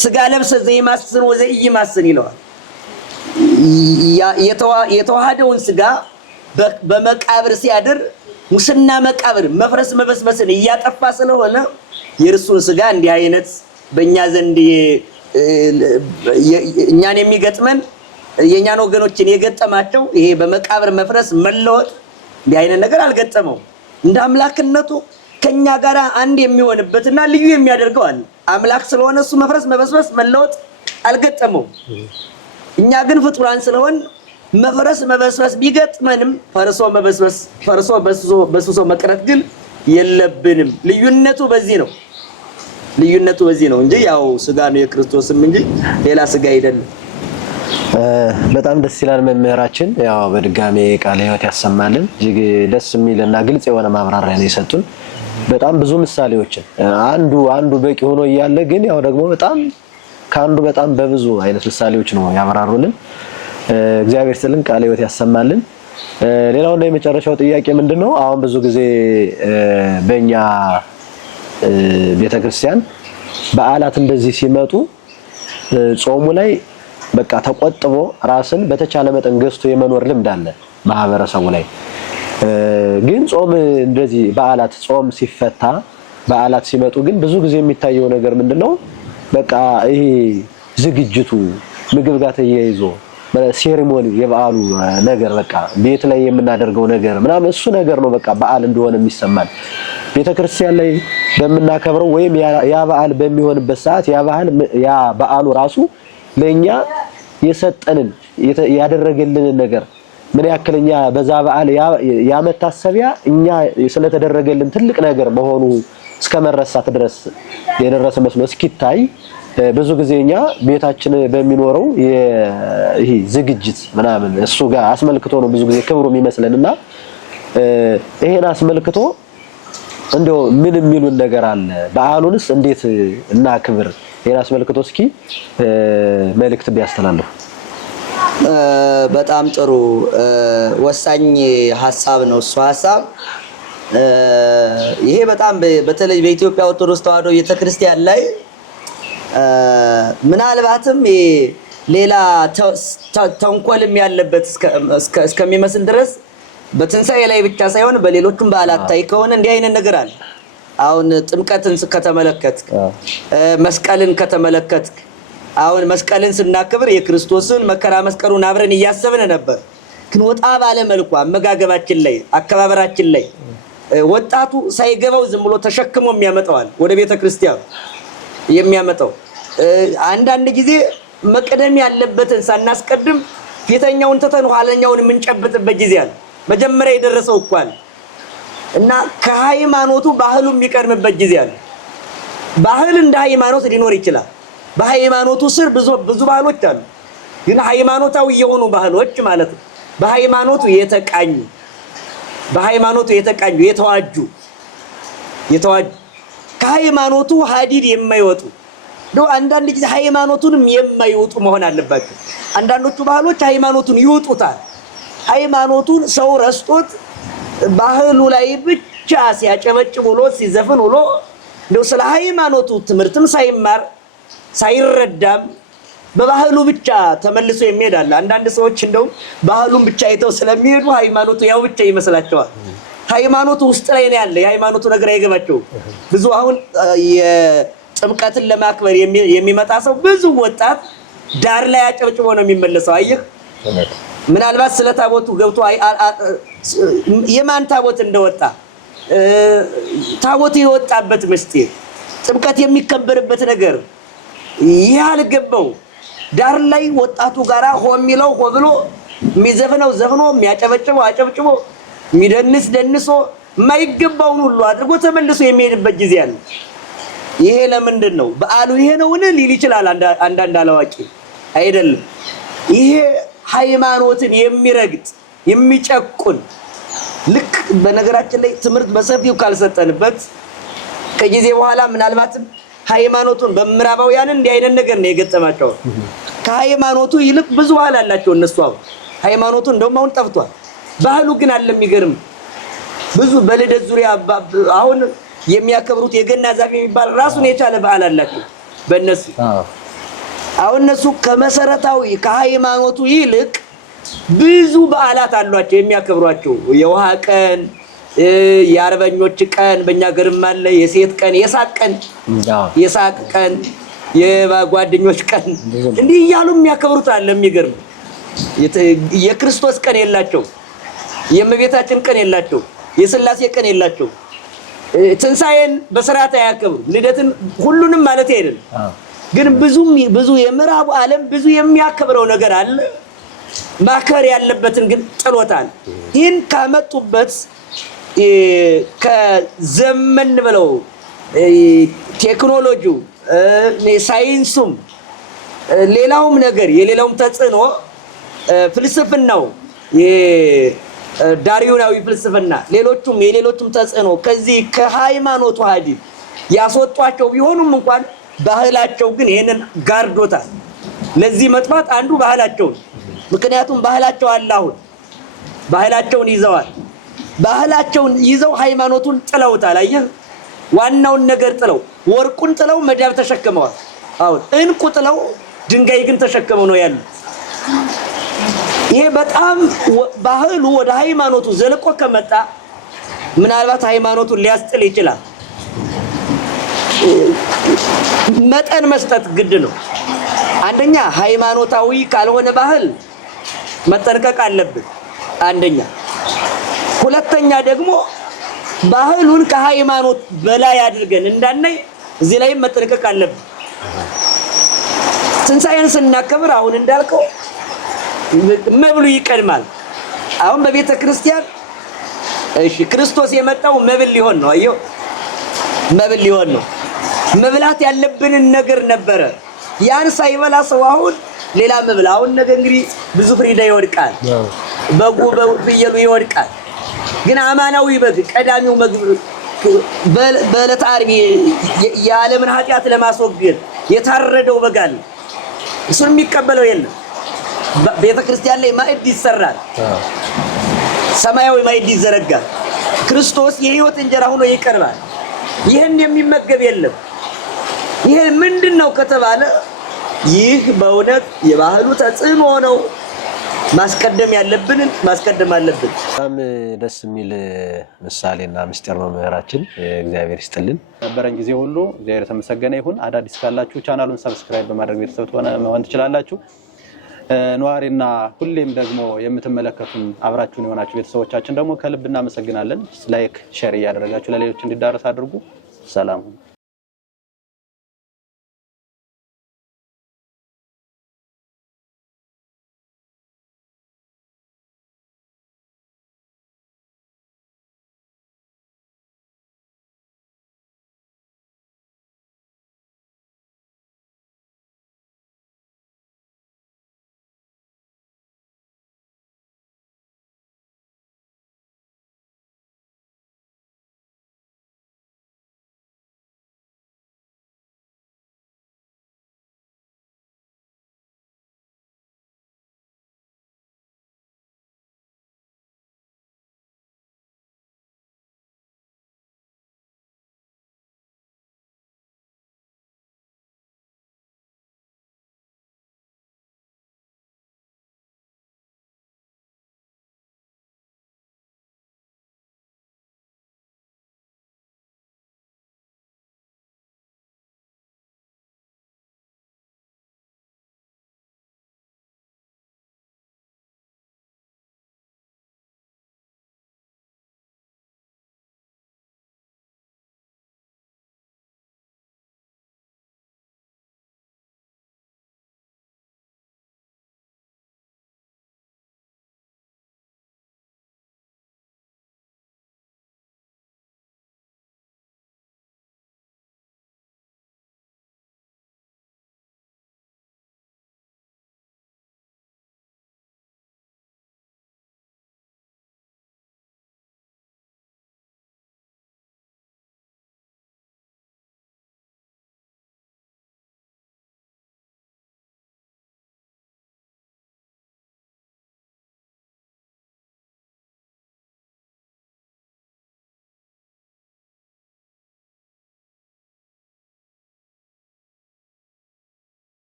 ስጋ ለብሰ ዘይማስን ወዘኢይማስን ይለዋል። የተዋሃደውን ስጋ በመቃብር ሲያድር ሙስና መቃብር መፍረስ መበስበስን እያጠፋ ስለሆነ የእርሱን ስጋ እንዲህ አይነት በእኛ ዘንድ እኛን የሚገጥመን የኛን ወገኖችን የገጠማቸው ይሄ በመቃብር መፍረስ መለወጥ እንዲህ አይነት ነገር አልገጠመው። እንደ አምላክነቱ ከኛ ጋር አንድ የሚሆንበትና ልዩ የሚያደርገው አለ። አምላክ ስለሆነ እሱ መፍረስ መበስበስ መለወጥ አልገጠመው። እኛ ግን ፍጡራን ስለሆን መፍረስ መበስበስ ቢገጥመንም ፈርሶ መበስበስ ፈርሶ በስብሶ መቅረት ግን የለብንም። ልዩነቱ በዚህ ነው። ልዩነቱ በዚህ ነው እንጂ ያው ስጋ ነው የክርስቶስም እንጂ ሌላ ስጋ አይደለም። በጣም ደስ ይላል መምህራችን። ያው በድጋሜ ቃለ ሕይወት ያሰማልን። እጅግ ደስ የሚልና ግልጽ የሆነ ማብራሪያ ነው የሰጡን። በጣም ብዙ ምሳሌዎችን አንዱ በቂ ሆኖ እያለ ግን ያው ደግሞ በጣም ካንዱ በጣም በብዙ አይነት ምሳሌዎች ነው ያብራሩልን። እግዚአብሔር ይስጥልን፣ ቃለ ሕይወት ያሰማልን። ሌላውና የመጨረሻው ጥያቄ ምንድነው? አሁን ብዙ ጊዜ በእኛ ቤተክርስቲያን በዓላት እንደዚህ ሲመጡ ጾሙ ላይ በቃ ተቆጥቦ ራስን በተቻለ መጠን ገዝቶ የመኖር ልምድ አለ ማህበረሰቡ ላይ። ግን ጾም እንደዚህ በዓላት ጾም ሲፈታ በዓላት ሲመጡ ግን ብዙ ጊዜ የሚታየው ነገር ምንድነው? በቃ ይሄ ዝግጅቱ ምግብ ጋር ተያይዞ ሴሪሞኒ የበዓሉ ነገር በቃ ቤት ላይ የምናደርገው ነገር ምናምን እሱ ነገር ነው በቃ በዓል እንደሆነ የሚሰማን። ቤተክርስቲያን ላይ በመናከብረው ወይም ያ በዓል በሚሆንበት ሰዓት ያ በዓሉ ራሱ ለኛ የሰጠንን ያደረገልንን ነገር ምን ያክልኛ በዛ በዓል ያ መታሰቢያ እኛ ስለተደረገልን ትልቅ ነገር መሆኑ እስከመረሳት ድረስ የደረሰ መስሎ እስኪታይ ብዙ ጊዜኛ ቤታችን በሚኖረው ይሄ ዝግጅት ምናምን እሱ ጋር አስመልክቶ ነው ብዙ ጊዜ ክብሩ የሚመስለንና ይሄን አስመልክቶ እንደው ምን የሚሉን ነገር አለ? በዓሉንስ እንዴት እናክብር? ይሄን አስመልክቶ እስኪ መልእክት ቢያስተላልፉ። በጣም ጥሩ ወሳኝ ሐሳብ ነው እሱ ሐሳብ። ይሄ በጣም በተለይ በኢትዮጵያ ኦርቶዶክስ ተዋሕዶ ቤተክርስቲያን ላይ ምናልባትም ሌላ ተንኮልም ያለበት እስከሚመስል ድረስ በትንሣኤ ላይ ብቻ ሳይሆን በሌሎችም በዓላት ታይ ከሆነ እንዲህ አይነት ነገር አለ። አሁን ጥምቀትን ከተመለከትክ፣ መስቀልን ከተመለከትክ፣ አሁን መስቀልን ስናከብር የክርስቶስን መከራ መስቀሉን አብረን እያሰብን ነበር። ግን ወጣ ባለ መልኩ አመጋገባችን ላይ አከባበራችን ላይ ወጣቱ ሳይገባው ዝም ብሎ ተሸክሞ የሚያመጣዋል ወደ ቤተ ክርስቲያን የሚያመጣው አንዳንድ ጊዜ መቀደም ያለበትን ሳናስቀድም ፊተኛውን ተተን ኋለኛውን የምንጨብጥበት ጊዜ አለ መጀመሪያ የደረሰው እንኳን እና ከሃይማኖቱ ባህሉ የሚቀርምበት ጊዜ አለ ባህል እንደ ሃይማኖት ሊኖር ይችላል በሃይማኖቱ ስር ብዙ ባህሎች አሉ ግን ሃይማኖታዊ የሆኑ ባህሎች ማለት ነው በሃይማኖቱ የተቃኙ የተዋጁ ከሃይማኖቱ ሀዲድ የማይወጡ ነው አንዳንድ ጊዜ ሃይማኖቱንም የማይወጡ መሆን አለባቸው አንዳንዶቹ ባህሎች ሃይማኖቱን ይወጡታል ሃይማኖቱን ሰው ረስቶት ባህሉ ላይ ብቻ ሲያጨበጭብ ብሎ ሲዘፍን ብሎ ነው ስለ ሃይማኖቱ ትምህርትም ሳይማር ሳይረዳም በባህሉ ብቻ ተመልሶ የሚሄዳል አንዳንድ ሰዎች እንደው ባህሉን ብቻ አይተው ስለሚሄዱ ሃይማኖቱ ያው ብቻ ይመስላቸዋል ሃይማኖቱ ውስጥ ላይ ነው ያለ የሃይማኖቱ ነገር አይገባቸው ብዙ አሁን የጥምቀትን ለማክበር የሚመጣ ሰው ብዙ ወጣት ዳር ላይ አጨብጭቦ ነው የሚመለሰው አየህ ምናልባት ስለ ታቦቱ ገብቶ የማን ታቦት እንደወጣ ታቦቱ የወጣበት ምስጢር ጥምቀት የሚከበርበት ነገር ይህ አልገባው ዳር ላይ ወጣቱ ጋራ ሆሚለው ሆብሎ የሚዘፍነው ዘፍኖ የሚያጨበጭበው አጨብጭቦ የሚደንስ ደንሶ የማይገባውን ሁሉ አድርጎ ተመልሶ የሚሄድበት ጊዜ አለ ይሄ ለምንድን ነው በዓሉ ይሄ ነውን ሊል ይችላል አንዳንድ አላዋቂ አይደለም ይሄ ሃይማኖትን የሚረግጥ የሚጨቁን ልክ በነገራችን ላይ ትምህርት በሰፊው ካልሰጠንበት ከጊዜ በኋላ ምናልባት ሃይማኖቱን በምራባውያን እንዲህ አይነት ነገር ነው የገጠማቸው ከሃይማኖቱ ይልቅ ብዙ ባህል አላቸው እነሱ ሃይማኖቱ እንደውም አሁን ጠፍቷል ባህሉ ግን አለ የሚገርም ብዙ በልደት ዙሪያ አሁን የሚያከብሩት የገና ዛፍ የሚባል ራሱን የቻለ ባህል አላቸው በእነሱ አሁን እነሱ ከመሰረታዊ ከሃይማኖቱ ይልቅ ብዙ በዓላት አሏቸው የሚያከብሯቸው የውሃ ቀን የአርበኞች ቀን በእኛ ገርም አለ የሴት ቀን የሳቅ ቀን የጓደኞች ቀን እንዲህ እያሉ የሚያከብሩት አለ የሚገርም የክርስቶስ ቀን የላቸው የእመቤታችን ቀን የላቸው የሥላሴ ቀን የላቸው ትንሳኤን በስርዓት አያከብሩ ልደትን ሁሉንም ማለት አይደለም ግን ብዙ የምዕራቡ ዓለም ብዙ የሚያከብረው ነገር አለ ማከር ያለበትን ግን ጥሎታል ይህን ካመጡበት ከዘመን ብለው ቴክኖሎጂው ሳይንሱም ሌላውም ነገር የሌላውም ተጽዕኖ ፍልስፍናው የዳርዊናዊ ፍልስፍና የሌሎቹም ተጽዕኖ ከዚህ ከሃይማኖቱ ሀዲድ ያስወጧቸው ቢሆኑም እንኳን ባህላቸው ግን ይሄንን ጋርዶታል ለዚህ መጥፋት አንዱ ባህላቸው ምክንያቱም ባህላቸው አላሁን ባህላቸውን ይዘዋል ባህላቸውን ይዘው ሃይማኖቱን ጥለውታል አየህ ዋናውን ነገር ጥለው ወርቁን ጥለው መዳብ ተሸክመዋል አሁን እንቁ ጥለው ድንጋይ ግን ተሸክመው ነው ያሉት ይሄ በጣም ባህሉ ወደ ሃይማኖቱ ዘልቆ ከመጣ ምናልባት ሃይማኖቱን ሊያስጥል ይችላል መጠን መስጠት ግድ ነው አንደኛ ሃይማኖታዊ ካልሆነ ባህል መጠንቀቅ አለብን አንደኛ ሁለተኛ ደግሞ ባህሉን ከሃይማኖት በላይ አድርገን እንዳናይ እዚህ ላይ መጠንቀቅ አለብን ትንሳኤን ስናከብር አሁን እንዳልከው መብሉ ይቀድማል አሁን በቤተ ክርስቲያን እሺ ክርስቶስ የመጣው መብል ሊሆን ነው አየው መብል ሊሆን ነው መብላት ያለብንን ነገር ነበረ ያን ሳይበላ ሰው አሁን ሌላ መብል አሁን ነገ እንግዲህ ብዙ ፍሪዳ ይወድቃል በጉ በፍየሉ ይወድቃል ግን አማናዊ በግ ቀዳሚው ምግብ በዕለተ ዓርብ የዓለምን ኃጢአት ለማስወገድ የታረደው በግ አለ እሱን የሚቀበለው የለም ቤተ ክርስቲያን ላይ ማዕድ ይሰራል ሰማያዊ ማዕድ ይዘረጋል ክርስቶስ የሕይወት እንጀራ ሆኖ ይቀርባል ይሄን የሚመገብ የለም ይሄ ምንድነው ከተባለ ይህ በእውነት የባህሉ ተጽዕኖ ነው ማስቀደም ያለብንን ማስቀደም አለብን በጣም ደስ የሚል ምሳሌና ምስጢር ነው መምህራችን እግዚአብሔር ይስጥልን ነበረን ጊዜ ሁሉ እግዚአብሔር ተመሰገነ ይሁን አዳዲስ ካላችሁ ቻናሉን ሰብስክራይብ በማድረግ ቤተሰብ መሆን ትችላላችሁ ነዋሪና ሁሌም ደግሞ የምትመለከቱን አብራችሁን የሆናችሁ ቤተሰቦቻችን ደግሞ ከልብ እናመሰግናለን። ላይክ ሼር ያደረጋችሁ ለሌሎች እንዲዳረስ አድርጉ። ሰላም